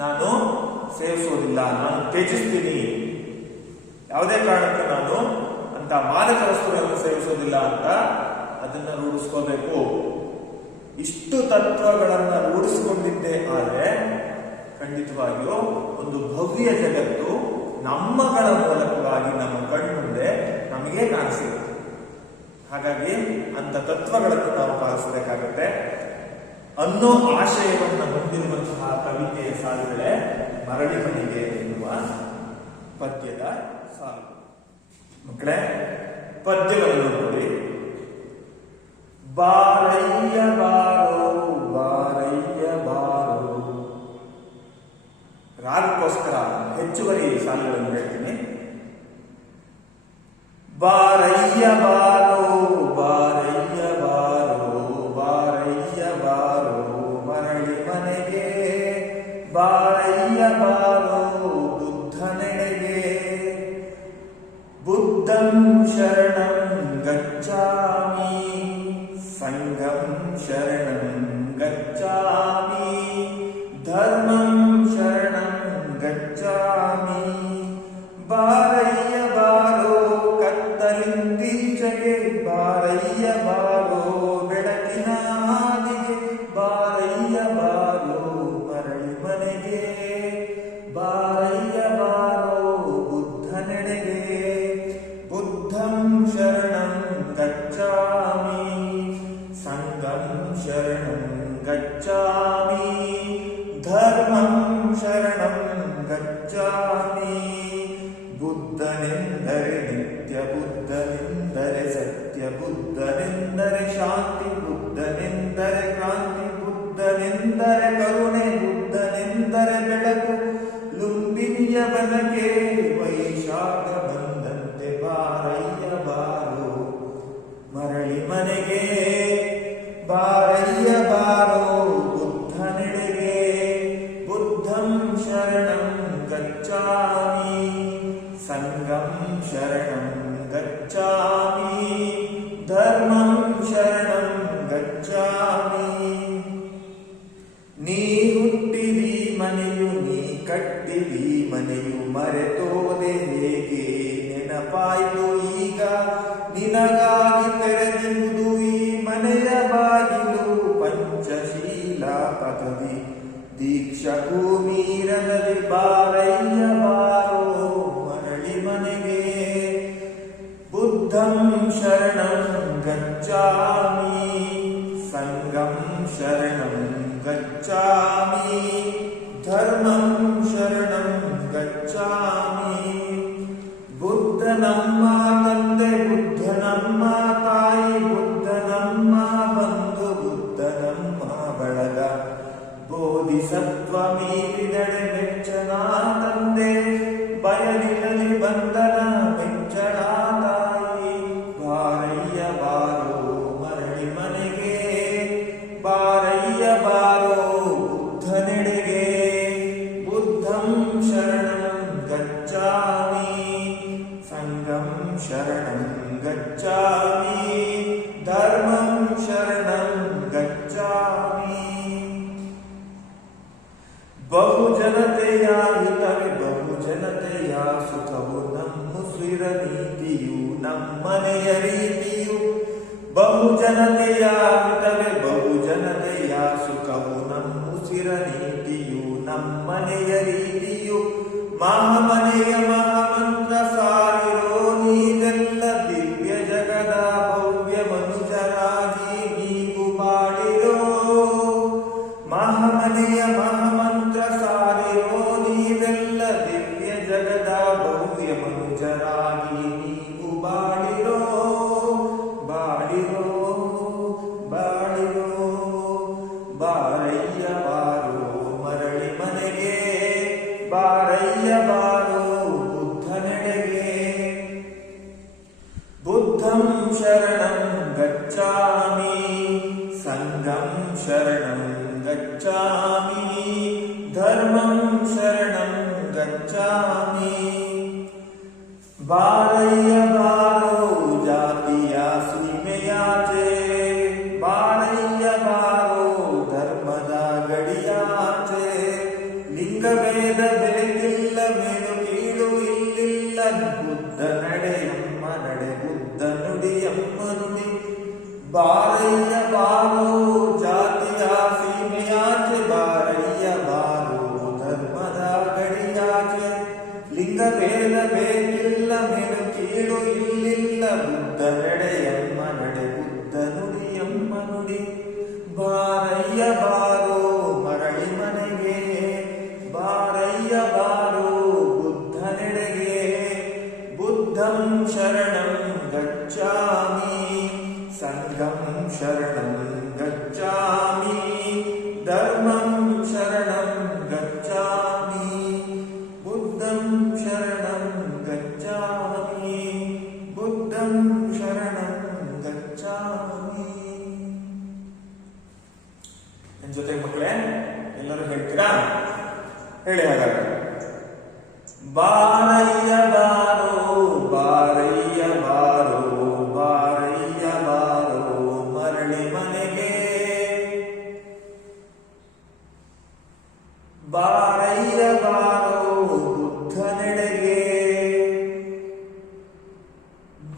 ನಾನು ಸೇವಿಸುವುದಿಲ್ಲ, ನಾನು ತ್ಯಜಿಸ್ತೀನಿ. ಯಾವುದೇ ಕಾರಣಕ್ಕೂ ನಾನು ಅಂತ ಮಾದಕ ವಸ್ತುಗಳನ್ನು ಸೇವಿಸೋದಿಲ್ಲ ಅಂತ ಅದನ್ನ ರೂಢಿಸ್ಕೋಬೇಕು. ಇಷ್ಟು ತತ್ವಗಳನ್ನ ರೂಢಿಸಿಕೊಂಡಿದ್ದೇ ಆದರೆ ಖಂಡಿತವಾಗಿಯೂ ಒಂದು ಭವ್ಯ ಜಗತ್ತು ನಮ್ಮಗಳ ಮೂಲಕವಾಗಿ ನಮ್ಮ ಕಣ್ಮುಂದೆ ನಮಗೆ ಕಾಣಿಸಿರುತ್ತೆ. ಹಾಗಾಗಿ ಅಂತ ತತ್ವಗಳನ್ನು ನಾವು ಪಾಲಿಸಬೇಕಾಗತ್ತೆ. ಅನ್ನೋ ಆಶಯವನ್ನು ಹೊಂದಿರುವಂತಹ ಕವಿತೆಯ ಸಾಲುಗಳೇ ಮರಳಿ ಮನೆಗೆ ಎನ್ನುವ ಪದ್ಯದ ಸಾಲು. ಮಕ್ಕಳೇ, ಪದ್ಯವನ್ನು ನೋಡಿ. ಬಾರಯ್ಯ ಬಾರೋ ಬಾರಯ್ಯ ಬಾರೋ. ರಾಗಕ್ಕೋಸ್ಕರ ಹೆಚ್ಚುವರಿ ಸಾಲುಗಳನ್ನು ಹೇಳ್ತೀನಿ. ಬಾರಯ್ಯ ಬಾರೋ ಬಾರಯ್ಯ ಬಾರೋ ಬಾರಯ್ಯ ಬಾರೋ ಮರಳಿ ಮನೆಗೆ. ಬಾರಯ್ಯ ಬಾರೋ ಬುದ್ಧನೆಡೆಗೆ. ಬುದ್ಧಂ ಶರಣಂ ಗಚ್ಚಾಮಿ ಸಂಘಂ ಶರಣಂ ಗಚ್ಚಾಮಿ ಧರ್ಮಂ ಶರಣಂ ಗಚ್ಚಾಮಿ. ಬಾರಯ್ಯ ಬಾರೋ ಕತ್ತಲಿಂದೀಚೆಗೆ. ಬಾರಯ್ಯ ಬಾರೋ ಬೆಳಕಿನ ಹಾದಿಗೆ. ಬಾರಯ್ಯ ಬಾರೋ ಮರಳಿ ಮನೆಗೆ. ಬಾರಯ್ಯ ಬಾರೋ ಬುದ್ಧನೆಡೆಗೆ. ಬುದ್ಧಂ ಶರಣಂ ಗಚ್ಚಾಮಿ ಸಂಘಂ ಶರಣಂ ಗಚ್ಚಾಮಿ ಧರ್ಮಂ ಶರಣಂ ಗಚ್ಚಾಮಿ. ಬುದ್ಧನೆಂದರೆ ನಿತ್ಯ, ಬುದ್ಧನೆಂದರೆ ಸತ್ಯ, ಬುದ್ಧನೆಂದರೆ ಶಾಂತಿ, ಬುದ್ಧನೆಂದರೆ ಕ್ರಾಂತಿ, ಬುದ್ಧನೆಂದರೆ ಕರುಣೆ, ಬುದ್ಧನೆಂದರೆ ಬೆಳಕು. ಲುಂಬಿನಿಯ ಬನಕೆ ವೈಶಾಖ ಬಂದಂತೆ. ಬಾರಯ್ಯ ಬಾರೋ ಮರಳಿ ಮನೆಗೆ. ಬಾರಯ್ಯ ಬಾರೋ ಬುದ್ಧನೆಡೆಗೆ. ಬುದ್ಧಂ ಶರಣಂ ಗಚ್ಚಾಮಿ ಸಂಘಂ ಶರಣಂ ಗಚ್ಚಾಮಿ ಧರ್ಮಂ ಶರಣಂ ಗಚ್ಚಾಮಿ. ನೀ ಹುಟ್ಟಿದಿ ಮನೆಯು, ನೀ ಕಟ್ಟಿದಿ ಮನೆಯು, ಮರೆತೋದೆ ಹೇಗೆ ನೆನಪಾಯ್ತು ಈಗ. ನಿನಗಾಗಿ ತೆರೆದಿರುವುದು ಈ ಮನೆಯ ಬಾಗಿಲು. ಪಂಚಶೀಲ ಪದವಿ ದೀಕ್ಷಕೂ ಮೀರದಲ್ಲಿ. ಬಾರಯ್ಯ ಬಾರೋ ಮರಳಿ ಮನೆಗೆ. ಬುದ್ಧಂ ಶರಣಂ ಗಚ್ಚಾಮಿ ಸಂಘಂ ಶರಣಂ ಗಚ್ಚಾಮಿ ಧರ್ಮಂ ಶರಣಂ ಗಚ್ಚಾಮಿ. ಬುದ್ಧ ನಮ್ಮ ತಂದೆ, ಬುದ್ಧ ನಮ್ಮ ತಾಯಿ, ಬುದ್ಧ ನಮ್ಮ ಬಂಧು, ಬುದ್ಧ ನಮ್ಮ ಬಳಗ. ಬೋಧಿಸತ್ವ ಮೀರಿದಡೆ ಮೆಚ್ಚನ ತಂದೆ. ಬಯಲಿನಲ್ಲಿ ಬಂಧನ ಮೆಚ್ಚಳ ತಾಯಿ. ಬಾರಯ್ಯ ಬಾರೋ ಮರಳಿ ಮನೆಗೆ. ಬಾರಯ್ಯ ಬಾರೋ ಬುದ್ಧನೆಡೆಗೆ. ಬುದ್ಧಂ ಶರಣಂ ಗಚ್ಚಾಮಿ ಸಂಘಂ ಶರಣಂ ಗಚ್ಚಾಮಿ ಧರ್ಮಂ ಶರಣಂ ಗಚ್ಚಾಮಿ. ಬಹುಜನತೆಯ ಹಿತವೇ ಬಹುಜನತೆಯ ಸುಖವು. ನಮ್ಮುಸಿರ ನೀತಿಯು ನಮ್ಮನೆಯ ರೀತಿಯು. ಬಹುಜನತೆಯ ಹಿತವೇ ಬಹುಜನತೆಯ ಸುಖವು. ನಮ್ಮುಸಿರ ನೀತಿಯು ನಮ್ಮನೆಯ ರೀತಿಯು. ಮಹಾಮನೆಯ ಮಹಾಮಂತ್ರ ಸಾರಿರೋ ನೀವೆಲ್ಲ. ದಿವ್ಯ ಜಗದ ಭವ್ಯ ಮನುಜರಾಗಿ ನೀವು ಬಾಳಿರೋ. ಮಹಾಮನೆಯ ಮಹಾಮಂತ್ರ ಸಾರಿರೋ ನೀವೆಲ್ಲ. ದಿವ್ಯ ಜಗದ ಭವ್ಯ ಮನುಜರಾಗಿ ನೀವು ಬಾಳಿರೋ. ಬಾಳಿರೋ ಬಾಳಿರೋ. ಬಾರಯ್ಯ ಬಾರೋ ಮರಳಿ ಮನೆಗೆ. ಬಾರಯ್ಯ ಬಾರೋ ಬುದ್ಧನೆಡೆಗೆ. ಬುದ್ಧಂ ಶರಣಂ ಗಚ್ಚಾಮಿ ಸಂಘಂ ಶರಣಂ ಗಚ್ಚಾಮಿ ಧರ್ಮಂ ಶರಣಂ ಗಚ್ಚಾಮಿ. ಬಾರಯ್ಯ ಬಾರೋ ಜಾತಿಯ ಸೀಮೆಯಾಚೆ. ಬಾರಯ್ಯ ಬಾರೋ ಧರ್ಮದ ಗಡಿಯಾಚೆ. ಲಿಂಗಭೇದ ಬೇಕಿಲ್ಲ, ಮೇಲು ಕೀಳು ಇಲ್ಲಿಲ್ಲ. ಬುದ್ಧ ನಡೆಯಮ್ಮ ನಡೆ, ಬುದ್ಧ ನುಡಿಯಮ್ಮ ನುಡಿ. ಬಾರಯ್ಯ ಬಾರೋ ಜಾತಿಯ ಸೀಮೆಯಾಚೆ. ಬಾರಯ್ಯ ಬಾರೋ ಧರ್ಮದ ಗಡಿಯಾಚೆ. ಲಿಂಗಭೇದ ಬೇಕಿಲ್ಲ, ಮೇಲು ಕೀಳು ಇಲ್ಲಿಲ್ಲ. ಬುದ್ಧ ನಡೆಯಮ್ಮ ನಡೆ, ಬುದ್ಧ ನುಡಿಯಮ್ಮ ನುಡಿ. ಬಾರಯ್ಯ ಶರಣಂ ಗಚ್ಚಾಮಿ ಧರ್ಮಂ ಶರಣಂ ಗಚ್ಚಾಮಿ ಬುದ್ಧಂ ಶರಣಂ ಗಚ್ಚಾಮಿ ಬುದ್ಧಂ ಶರಣಂ ಗಚ್ಚಾಮಿ. ನನ್ನ ಜೊತೆ ಮಕ್ಕಳೇ ಎಲ್ಲರೂ ಹೇಳ್ತೀರಾ? ಹೇಳಿ ಹಾಗಾದ್ರೆ. ಬಾರಯ್ಯ ಬಾರೋ ಬಾರಯ್ಯ ಬಾರೋ ಬಾರಯ್ಯ ಬಾರೋ ಮರಳಿ ಮನೆಗೆ, ಬಾರಯ್ಯ ಬಾರೋ ಬುದ್ಧನೆಡೆಗೆ,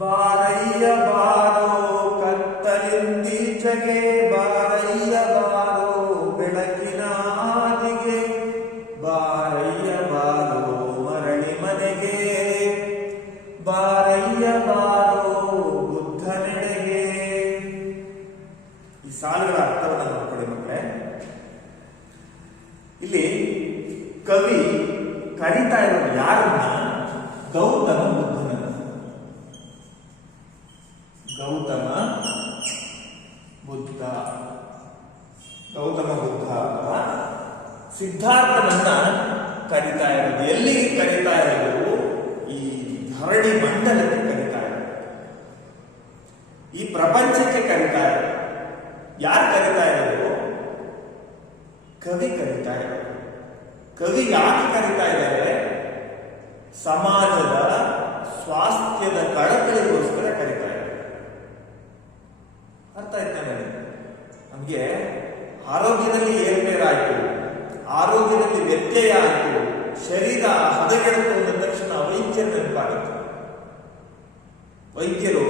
ಬಾರಯ್ಯ ಬಾರೋ ಕತ್ತಲಿಂದೀಚೆಗೆ, ಬಾರಯ್ಯ ಬಾರೋ ಬೆಳಕಿನ ಹಾದಿಗೆ, ಬಾರಯ್ಯ ಬಾರೋ ಮರಳಿ ಮನೆಗೆ, ಬಾರಯ್ಯ ಬಾರೋ ಬುದ್ಧನೆಡೆಗೆ. ಈ ಸಾಲುಗಳ ಅರ್ಥವನ್ನು ನೋಡ್ಕೊಳ್ಳಿ ಮಕ್ಕಳೇ. ಇಲ್ಲಿ ಕವಿ ಕರೀತಾ ಇರೋದು ಯಾರನ್ನ? ಗೌತಮ ಬುದ್ಧನ. ಗೌತಮ ಬುದ್ಧ, ಗೌತಮ ಬುದ್ಧ ಸಿದ್ಧಾರ್ಥನನ್ನ ಕರೀತಾ ಇರೋದು. ಎಲ್ಲಿಗೆ ಕರೀತಾ ಇರೋದು? ಈ ಧರಣಿ ಮಂಡಲಕ್ಕೆ ಕರೀತಾ ಇರೋದು, ಈ ಪ್ರಪಂಚಕ್ಕೆ ಕರೀತಾ ಇರೋದು. ಯಾರು ಕರೀತಾ ಇರೋದು? ಕವಿ ಕರೀತಾ ಇರೋದು. ಕವಿ ಯಾಕೆ ಕರೀತಾ ಇದ್ದಾರೆ? ಸಮಾಜದ ಸ್ವಾಸ್ಥ್ಯದ ಕಳಕಳಿಗೋಸ್ಕರ ಕರೀತಾ ಇದ್ದಾರೆ. ಅರ್ಥ ಆಯ್ತಾನೆ? ನಮ್ಗೆ ಆರೋಗ್ಯದಲ್ಲಿ ಏರ್ಪೇರಾಯಿತು, ಆರೋಗ್ಯದಲ್ಲಿ ವ್ಯತ್ಯಯ ಆಯಿತು, ಶರೀರ ಹದಗೆಡುತ್ತೆ ಅಂದ ತಕ್ಷಣ ವೈದ್ಯರ ನೆನಪಾಗುತ್ತೆ. ವೈದ್ಯರು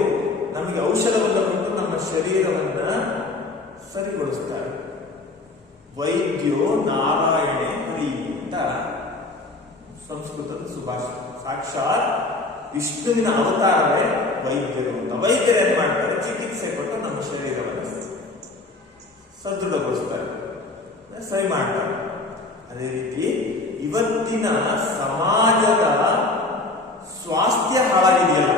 ನಮಗೆ ಔಷಧವನ್ನು ಕೊಟ್ಟು ನಮ್ಮ ಶರೀರವನ್ನ ಸರಿಗೊಳಿಸ್ತಾರೆ. ವೈದ್ಯೋ ನಾರಾಯಣೆ ಹರಿ ಅಂತ ಸಂಸ್ಕೃತದ ಸುಭಾಷಿತ. ಸಾಕ್ಷಾತ್ ವಿಷ್ಣುವಿನ ಅವತಾರವೇ ವೈದ್ಯರು ಅಂತ. ವೈದ್ಯರು ಏನ್ ಮಾಡ್ತಾರೆ? ಚಿಕಿತ್ಸೆ ಕೊಟ್ಟು ನಮ್ಮ ಶರೀರವನ್ನು ಸದೃಢಗೊಳಿಸ್ತಾರೆ, ಸರಿ ಮಾಡ್ತಾರೆ. ಅದೇ ರೀತಿ ಇವತ್ತಿನ ಸಮಾಜದ ಸ್ವಾಸ್ಥ್ಯ ಹಾಳಾಗಿದೆಯಲ್ಲ,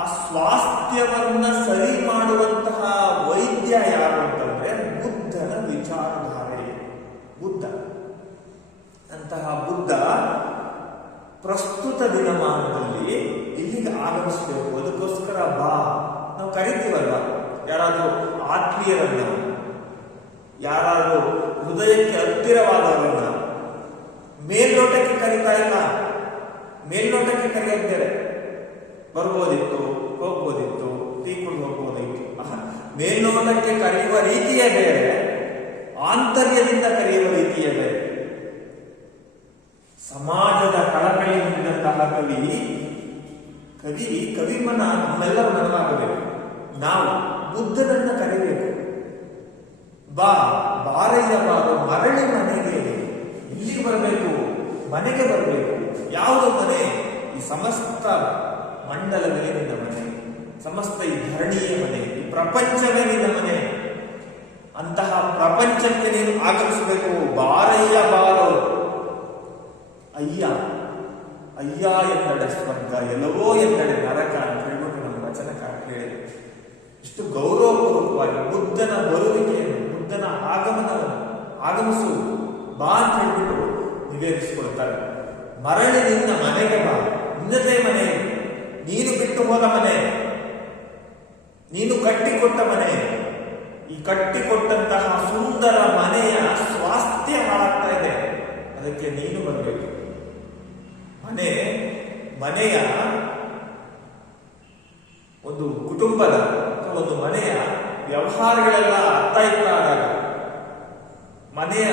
ಆ ಸ್ವಾಸ್ಥ್ಯವನ್ನ ಸರಿ ಮಾಡುವಂತಹ ವೈದ್ಯ ಯಾರು ಅಂತಂದ್ರೆ ಬುದ್ಧನ ವಿಚಾರಧಾರೆ. ಬುದ್ಧ ಅಂತಹ ಬುದ್ಧ ಪ್ರಸ್ತುತ ದಿನಮಾನದಲ್ಲಿ ಇಲ್ಲಿಗೆ ಆಗಮಿಸಬೇಕು. ಅದಕ್ಕೋಸ್ಕರ ಬಾ, ನಾವು ಕರಿತೀವಲ್ವ ಯಾರಾದ್ರೂ ಆತ್ಮೀಯರನ್ನ, ಯಾರಾದ್ರೂ ಹೃದಯಕ್ಕೆ ಹತ್ತಿರವಾದವರನ್ನ ಮೇಲ್ನೋಟಕ್ಕೆ ಕರೀತಾ ಇಲ್ಲ. ಮೇಲ್ನೋಟಕ್ಕೆ ಕರೆಯೋದು ಬೇರೆ, ಬರ್ಬೋದಿತ್ತು, ಹೋಗ್ಬೋದಿತ್ತು, ಟೀ ಕುಡಿದು ಹೋಗ್ಬೋದಿತ್ತು. ಮೇಲ್ನೋಟಕ್ಕೆ ಕರೆಯುವ ರೀತಿಯೇ ಬೇರೆ, ಆಂತರ್ಯದಿಂದ ಕರೆಯುವ ರೀತಿಯೇ ಬೇರೆ. ಸಮಾಜದ ಕಳಕಳಿ ಹೊಂದಿದಂತಹ ಕವಿಮನ ನಮ್ಮೆಲ್ಲರ ಮನವಾಗಬೇಕು. ನಾವು ಬುದ್ಧನನ್ನ ಕರಿಬೇಕು. ಬಾರಯ್ಯ ಬಾರೋ ಮರಳಿ ಮನೆಗೆ. ಇಲ್ಲಿಗೆ ಬರಬೇಕು, ಮನೆಗೆ ಬರಬೇಕು. ಯಾವುದು ಮನೆ? ಈ ಸಮಸ್ತ ಮಂಡಲವೇ ನಿನ್ನ ಮನೆ, ಸಮಸ್ತ ಈ ಧರಣಿಯ ಮನೆ, ಈ ಪ್ರಪಂಚವೇ ನಿನ್ನ ಮನೆ. ಅಂತಹ ಪ್ರಪಂಚಕ್ಕೆ ನೀನು ಆಗಮಿಸಬೇಕು. ಬಾರಯ್ಯ ಬಾರೋ. ಅಯ್ಯ ಅಯ್ಯ ಎಂದಡೆ ಸ್ವರ್ಗ, ಎಲ್ಲವೋ ಎಂದಡೆ ನರಕ ಅಂತ ಹೇಳ್ಬಿಟ್ಟು ನಮ್ಮ ವಚನಕಾರ ಹೇಳಿದೆ. ಇಷ್ಟು ಗೌರವಪೂರ್ವಕವಾಗಿ ಬುದ್ಧನ ಬರುವಿಕೆಯನ್ನು, ಬುದ್ಧನ ಆಗಮನವನ್ನು, ಆಗಮಿಸುವುದು ಬಾ ಅಂತ ಹೇಳ್ಬಿಟ್ಟು ನಿವೇದಿಸಿಕೊಳ್ತಾರೆ. ಮರಳಿ ನಿನ್ನ ಮನೆಗೆ ಬಾ. ನಿನ್ನದೇ ಮನೆ, ನೀನು ಬಿಟ್ಟು ಹೋದ ಮನೆ, ನೀನು ಕಟ್ಟಿಕೊಟ್ಟ ಮನೆ. ಈ ಕಟ್ಟಿಕೊಟ್ಟಂತಹ ಸುಂದರ ಮನೆಯ ಸ್ವಾಸ್ಥ್ಯ ಹಾಳಾಗ್ತಾ ಇದೆ. ಅದಕ್ಕೆ ನೀನು ಬರಬೇಕು. ಮನೆಯ ಒಂದು ಕುಟುಂಬದ ಅಥವಾ ಒಂದು ಮನೆಯ ವ್ಯವಹಾರಗಳೆಲ್ಲ ಅರ್ಥ ಇತ್ತಾದಾಗ, ಮನೆಯ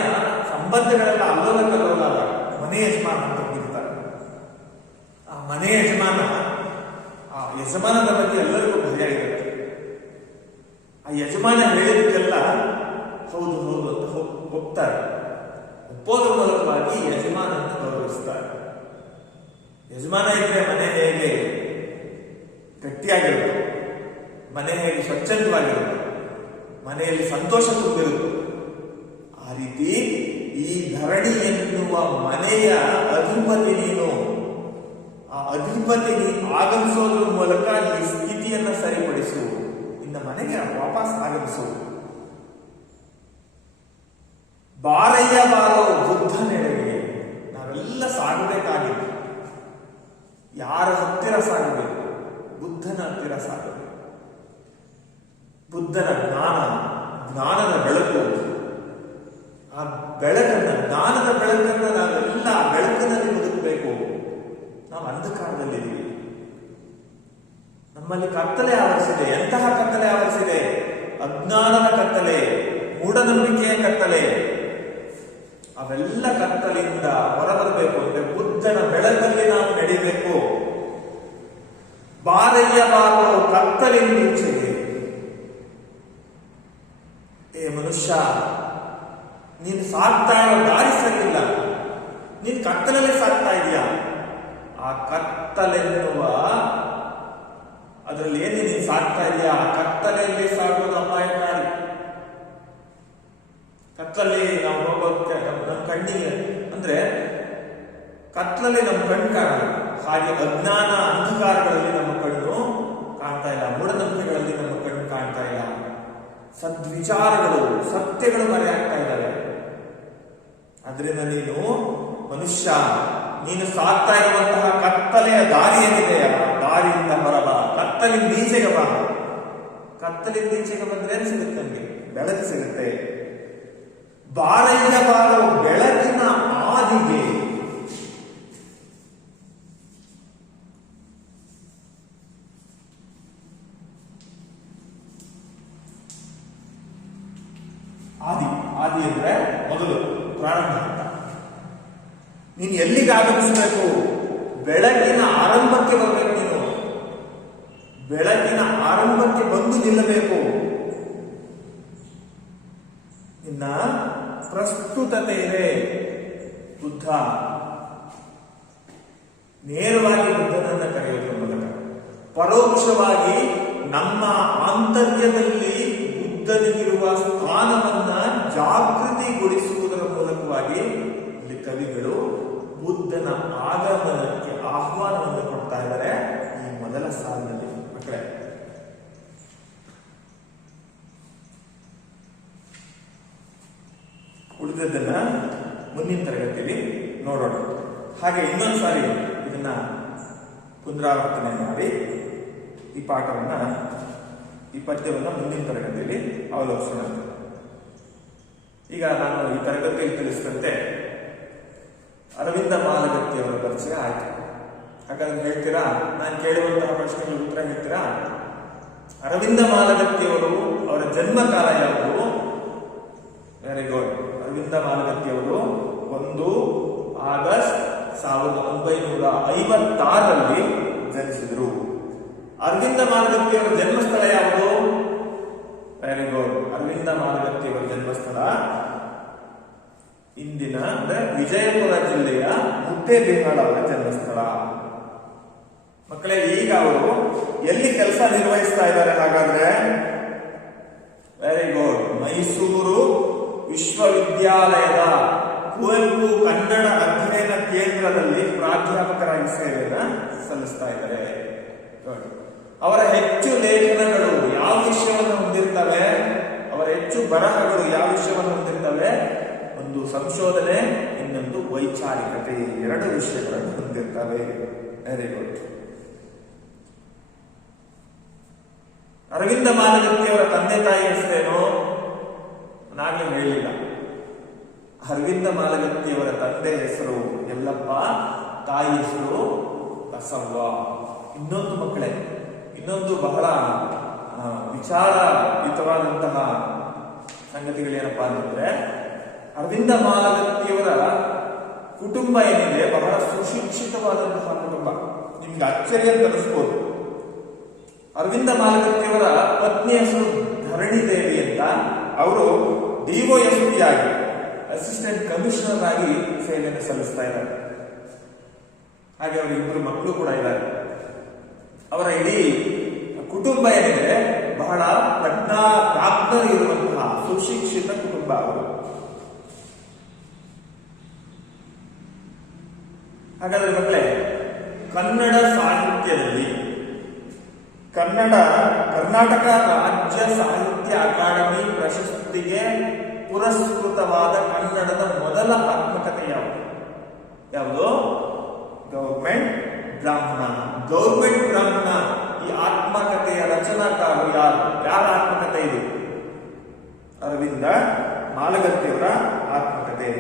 ಸಂಬಂಧಗಳೆಲ್ಲ ಅಲ್ಲೋಲ ಕಲ್ಲೋಲಾದಾಗ ಮನೆ ಯಜಮಾನ ಅಂತ ಇರ್ತಾರೆ. ಆ ಮನೆ ಯಜಮಾನ, ಆ ಯಜಮಾನದ ಬಗ್ಗೆ ಎಲ್ಲರಿಗೂ ಭಯ ಇರುತ್ತೆ. ಆ ಯಜಮಾನ ಹೇಳಿದಕ್ಕೆಲ್ಲ ಹೌದು ಹೌದು ಅಂತ ಹೋಗ್ತಾರೆ. ಒಪ್ಪೋದ್ರ ಮೂಲಕವಾಗಿ ಯಜಮಾನನ್ನು ಗೌರವಿಸ್ತಾರೆ. ಯಜಮಾನ ಇದ್ರೆ ಮನೆ ಹೇಗೆ ಗಟ್ಟಿಯಾಗಿರುತ್ತೆ, ಮನೆ ಹೇಗೆ ಸ್ವಚ್ಛಂದವಾಗಿರುತ್ತೆ, ಮನೆಯಲ್ಲಿ ಸಂತೋಷ ತುಂಬಿರುತ್ತೆ. ಆ ರೀತಿ ಈ ಧರಣಿ ಎನ್ನುವ ಮನೆಯ ಅಧಿಪತಿ ನೀನು. ಆ ಅಧಿಪತಿ ನೀನು ಆಗಮಿಸೋದ್ರ ಮೂಲಕ ಈ ಸ್ಥಿತಿಯನ್ನ ಸರಿಪಡಿಸು. ನಿನ್ನ ಮನೆ ಮನೆಗೆ ವಾಪಸ್ ಆಗಮಿಸುವುದು. ಬಾರಯ್ಯ ಬಾರೋ ಬುದ್ಧನೆಡೆಗೆ. ನಾವೆಲ್ಲ ಸಾಗಬೇಕಾಗಿದೆ. ಯಾರ ಹತ್ತಿರ ಸಾಗಬೇಕು? ಬುದ್ಧನ ಹತ್ತಿರ ಸಾಗಬೇಕು. ಬುದ್ಧನ ಜ್ಞಾನದ ಬೆಳಕು. ಆ ಬೆಳಕನ್ನ, ಜ್ಞಾನದ ಬೆಳಕನ್ನ ನಾವೆಲ್ಲ ಬೆಳಕಿನಲ್ಲಿ ಬದುಕಬೇಕು. ನಾವು ಅಂಧಕಾರದಲ್ಲಿದ್ದೀವಿ. ನಮ್ಮಲ್ಲಿ ಕತ್ತಲೆ ಆವರಿಸಿದೆ. ಎಂತಹ ಕತ್ತಲೆ ಆವರಿಸಿದೆ? ಅಜ್ಞಾನದ ಕತ್ತಲೆ, ಮೂಢನಂಬಿಕೆಯ ಕತ್ತಲೆ. ಅವೆಲ್ಲ ಕತ್ತಲಿಂದ ಹೊರಬರಬೇಕು ಅಂದ್ರೆ ಬುದ್ಧನ ಬೆಳಕಲ್ಲಿ ನಾವು ನಡಿಬೇಕು. ಬಾರಯ್ಯ ಬಾರೋ ಕತ್ತಲಿಂದೀಚೆಗೆ. ಏ ಮನುಷ್ಯ, ನೀನು ಸಾಗ್ತಾ ಇರೋ ದಾರಿ ಸರಿಯಿಲ್ಲ. ನೀನು ಕತ್ತಲಲ್ಲಿ ಸಾಗ್ತಾ ಇದೀಯಾ. ಆ ಕತ್ತಲೆನ್ನುವ ಅದರಲ್ಲಿ ಏನು ನೀನು ಸಾಗ್ತಾ ಇದೆಯಾ? ಆ ಕತ್ತಲೆಯಲ್ಲಿ ಸಾಗೋದು ಅಪಾಯಕಾರಿ. ಕತ್ತಲಲ್ಲಿ ನಾವು ಹೋಗೋದಕ್ಕೆ ನಮ್ಮ ಕಣ್ಣಿಗೆ ಅಂದ್ರೆ ಕತ್ತಲಲ್ಲಿ ನಮ್ಮ ಕಣ್ಣು ಕಾಣಲ್ಲ. ಹಾಗೆ ಅಜ್ಞಾನ ಅಂಧಕಾರಗಳಲ್ಲಿ ನಮ್ಮ ಕಣ್ಣು ಕಾಣ್ತಾ ಇಲ್ಲ. ಮೂಢನಂಬಿಕೆಗಳಲ್ಲಿ ನಮ್ಮ ಕಣ್ಣು ಕಾಣ್ತಾ ಇಲ್ಲ. ಸದ್ವಿಚಾರಗಳು, ಸತ್ಯಗಳು ಮರೆಯಾಗ್ತಾ ಇದ್ದಾವೆ. ಅದರಿಂದ ನೀನು ಮನುಷ್ಯ, ನೀನು ಸಾಗ್ತಾ ಇರುವಂತಹ ಕತ್ತಲೆಯ ದಾರಿ ಏನಿದೆ, ದಾರಿಯಿಂದ ಹೊರಬ. ಕತ್ತಲಿಂದ ಈಚೆಗೆ ಬಾ. ಕತ್ತಲಿಂದ ಈಚೆಗೆ ಬಂದ್ರೆ ಏನ್ ಸಿಗುತ್ತೆ? ನಮ್ಗೆ ಬೆಳಕು ಸಿಗುತ್ತೆ. ಬಾರಯ್ಯ ಬಾರೋ ಬೆಳಕಿನ ಆದಿಗೆ. ಆದಿ ಅಂದ್ರೆ ಮೊದಲು, ಪ್ರಾರಂಭ ಅಂತ. ನೀನು ಎಲ್ಲಿಗೆ ಆಗಮಿಸಬೇಕು? ಬೆಳಕಿನ ಆರಂಭಕ್ಕೆ ಬರಬೇಕು. ನೀನು ಬೆಳಕಿನ ಆರಂಭಕ್ಕೆ ಬಂದು ನಿಲ್ಲಬೇಕು. ನಿನ್ನ ಪ್ರಸ್ತುತತೆ ಇದೆ. ಬುದ್ಧ ನೇರವಾಗಿ ಬುದ್ಧನನ್ನ ಕರೆಯೋದ್ರ ಮೂಲಕ, ಪರೋಕ್ಷವಾಗಿ ನಮ್ಮ ಆಂತರ್ಯದಲ್ಲಿ ಬುದ್ಧನಿಗಿರುವ ಸ್ಥಾನವನ್ನ ಜಾಗೃತಿಗೊಳಿಸುವುದರ ಮೂಲಕವಾಗಿ ಇಲ್ಲಿ ಕವಿಗಳು ಬುದ್ಧನ ಆಗಮನಕ್ಕೆ ಆಹ್ವಾನವನ್ನು ಕೊಡ್ತಾ ಇದ್ದಾರೆ ಈ ಮೊದಲ ಸಾಲಿನಲ್ಲಿ. ಮಕ್ಕಳೇ, ಉಳಿದದ್ದನ್ನ ಮುಂದಿನ ತರಗತಿಯಲ್ಲಿ ನೋಡೋಣ. ಹಾಗೆ ಇನ್ನೊಂದು ಸಾರಿ ಇದನ್ನ ಪುನರಾವರ್ತನೆ ಮಾಡಿ ಈ ಪಾಠವನ್ನ, ಈ ಪದ್ಯವನ್ನ ಮುಂದಿನ ತರಗತಿಯಲ್ಲಿ ಅವಲೋಕಿಸೋಣ. ಈಗ ನಾನು ಈ ತರಗತಿಯಲ್ಲಿ ತಿಳಿಸಿದಂತೆ ಅರವಿಂದ ಮಾಲಗತ್ತಿಯವರ ಪರಿಚಯ ಆಯ್ತು. ಹಾಗಾದ್ರೆ ಹೇಳ್ತೀರಾ, ನಾನು ಕೇಳುವಂತಹ ಪ್ರಶ್ನೆಗಳಿಗೆ ಉತ್ತರ ಹೇಳ್ತೀರಾ? ಅರವಿಂದ ಮಾಲಗತ್ತಿಯವರು, ಅವರ ಜನ್ಮ ಕಾಲ ಯಾವುದು? Very good. ಅರವಿಂದ ಮಾಲಗತ್ತಿಯವರು 1 ಆಗಸ್ಟ್ 1956ರಲ್ಲಿ ಜನಿಸಿದರು. ಅರವಿಂದ ಮಾಲಗತ್ತಿಯವರ ಜನ್ಮಸ್ಥಳ ಯಾವುದು? Very good. ಅರವಿಂದ ಮಾಲಗತ್ತಿಯವರ ಜನ್ಮಸ್ಥಳ ಇಂದಿನ ಅಂದ್ರೆ ವಿಜಯಪುರ ಜಿಲ್ಲೆಯ ಮುದ್ದೇಬಿಹಾಳ ಅವರ ಜನ್ಮಸ್ಥಳ. ಮಕ್ಕಳೇ, ಈಗ ಅವರು ಎಲ್ಲಿ ಕೆಲಸ ನಿರ್ವಹಿಸ್ತಾ ಇದ್ದಾರೆ? ಹಾಗಾದ್ರೆ ವೆರಿ ಗುಡ್, ಮೈಸೂರು ವಿಶ್ವವಿದ್ಯಾಲಯದ ಕುವೆಂಪು ಕನ್ನಡ ಅಧ್ಯಯನ ಕೇಂದ್ರದಲ್ಲಿ ಪ್ರಾಧ್ಯಾಪಕರಾಗಿ ಸೇವೆಯನ್ನ ಸಲ್ಲಿಸ್ತಾ ಇದ್ದಾರೆ. ಅವರ ಹೆಚ್ಚು ಲೇಖನಗಳು ಯಾವ ವಿಷಯವನ್ನು ಹೊಂದಿರ್ತವೆ? ಅವರ ಹೆಚ್ಚು ಬರಹಗಳು ಯಾವ ವಿಷಯವನ್ನು ಹೊಂದಿರ್ತವೆ? ಒಂದು ಸಂಶೋಧನೆ, ಇನ್ನೊಂದು ವೈಚಾರಿಕತೆ, 2 ವಿಷಯಗಳನ್ನು ಹೊಂದಿರ್ತವೆ. Very good. ಅರವಿಂದ ಮಾಲಗತ್ತಿಯವರ ತಂದೆ ತಾಯಿ ಹೆಸರೇನು? ನಾನೇ ಹೇಳಿಲ್ಲ. ಅರವಿಂದ ಮಾಲಗತ್ತಿಯವರ ತಂದೆ ಹೆಸರು ಯಲ್ಲಪ್ಪ, ತಾಯಿ ಹೆಸರು ಬಸವ್ವ. ಇನ್ನೊಂದು ಮಕ್ಕಳೇ, ಇನ್ನೊಂದು ಬಹಳ ವಿಚಾರಯುತವಾದಂತಹ ಸಂಗತಿಗಳೇನಪ್ಪಾ ಅಂತಂದ್ರೆ, ಅರವಿಂದ ಮಾಲಗತ್ತಿಯವರ ಕುಟುಂಬ ಏನಿದೆ ಬಹಳ ಸುಶಿಕ್ಷಿತವಾದಂತಹ ಕುಟುಂಬ. ನಿಮ್ಗೆ ಅಚ್ಚರಿಯ ತರಿಸ್ಬೋದು. ಅರವಿಂದ ಮಾಲಗತ್ತಿಯವರ ಪತ್ನಿ ಹೆಸರು ಧರಣಿ ದೇವಿ ಅಂತ. ಅವರು DOSP ಆಗಿ, ಅಸಿಸ್ಟೆಂಟ್ ಕಮಿಷನರ್ ಆಗಿ ಸೇವೆಯನ್ನು ಸಲ್ಲಿಸ್ತಾ ಇದ್ದಾರೆ. ಹಾಗೆ ಅವರು 2 ಮಕ್ಕಳು ಕೂಡ ಇದ್ದಾರೆ. ಅವರ ಇಡೀ ಕುಟುಂಬ ಏನಿದೆ ಬಹಳ ಪ್ರಾಜ್ಞ ಇರುವಂತಹ ಸುಶಿಕ್ಷಿತ ಕುಟುಂಬ ಅವರು. ಹಾಗಾದ್ರೆ ಮಕ್ಕಳೇ, ಕನ್ನಡ ಸಾಹಿತ್ಯದಲ್ಲಿ ಕನ್ನಡ ಕರ್ನಾಟಕ ರಾಜ್ಯ ಸಾಹಿತ್ಯ ಅಕಾಡೆಮಿ ಪ್ರಶಸ್ತಿಗೆ ಪುರಸ್ಕೃತವಾದ ಕನ್ನಡದ ಮೊದಲ ಆತ್ಮಕಥೆ ಯಾವುದು? ಯಾವುದು? ಗೌರ್ಮೆಂಟ್ ಬ್ರಾಹ್ಮಣ. ಗೌರ್ಮೆಂಟ್ ಬ್ರಾಹ್ಮಣ ಈ ಆತ್ಮಕಥೆಯ ರಚನಾಕಾರರು ಯಾರು? ಯಾರ ಆತ್ಮಕಥೆ ಇದು? ಅರವಿಂದ ಮಾಲಗತ್ತಿಯವರ ಆತ್ಮಕಥೆ.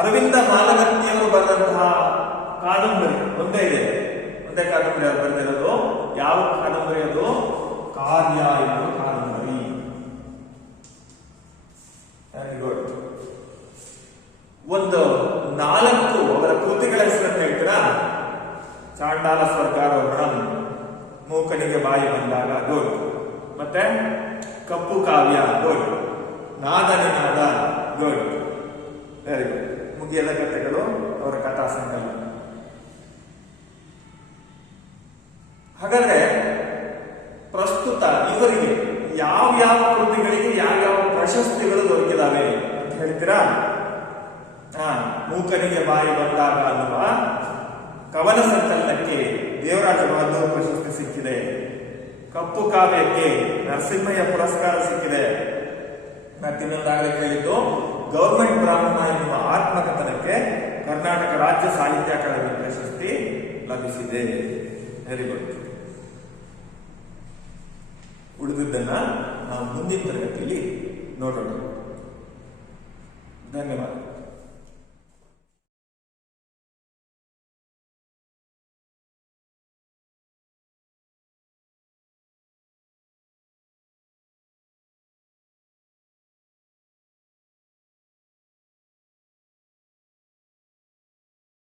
ಅರವಿಂದ ಮಾಲಗತ್ತಿಯವರು ಬರೆದಂತಹ ಕಾದಂಬರಿ ಒಂದೇ ಇದೆ, ಒಂದೇ ಕಾದಂಬರಿ ಅವರು ಬರೆದಿರೋದು. ಯಾವ ಕಾದಂಬರಿ ಅದು? ಕಾರ್ಯ ಎನ್ನುವ ಕಾದಂಬರಿ. ಒಂದು 4 ಅವರ ಕೃತಿಗಳ ಹೆಸರನ್ನು ಹೇಳ್ತೀರಾ? ಚಾಂಡಾಲ ಸ್ವರ್ಗಾರೋಹಣಂ, ಮೂಕನಿಗೆ ಬಾಯಿ ಬಂದಾಗ ಗುಡ್, ಮತ್ತೆ ಕಪ್ಪು ಕಾವ್ಯ ಗುಡ್, ನಾದನಿನಾದ ಗುಡ್, ವೆರಿ ಗುಡ್. ಮುಗಿಯದ ಕಥೆಗಳು ಅವರ ಕಥಾ ಸಂಕಲನ. ಹಾಗಾದ್ರೆ ಪ್ರಸ್ತುತ ಇವರಿಗೆ ಯಾವ ಕೃತಿಗಳಿಗೆ ಯಾವ ಪ್ರಶಸ್ತಿಗಳು ದೊರಕಿದಾವೆ ಅಂತ ಹೇಳ್ತೀರಾ? ಮೂಕನಿಗೆ ಬಾಯಿ ಬಂದಾಗ ಅನ್ನುವ ಕವನ ಸಂಕಲನಕ್ಕೆ ದೇವರಾಜ ಬಹದ್ದೂರ್ ಪ್ರಶಸ್ತಿ ಸಿಕ್ಕಿದೆ. ಕಪ್ಪು ಕಾವ್ಯಕ್ಕೆ ನರಸಿಂಹಯ್ಯ ಪುರಸ್ಕಾರ ಸಿಕ್ಕಿದೆ. ಮತ್ತಿನ್ನೊಂದಾಗಲೇ ಕೇಳಿದ್ದು ಗೌರ್ಮೆಂಟ್ ಬ್ರಾಹ್ಮಣ ಎನ್ನುವ ಆತ್ಮಕಥನಕ್ಕೆ ಕರ್ನಾಟಕ ರಾಜ್ಯ ಸಾಹಿತ್ಯ ಅಕಾಡೆಮಿ ಪ್ರಶಸ್ತಿ ಲಭಿಸಿದೆ. Very good. ಉಳಿದಿದ್ದನ್ನ ನಾವು ಮುಂದಿನ ತರಗತಿಯಲ್ಲಿ ನೋಡೋಣ. ಧನ್ಯವಾದ.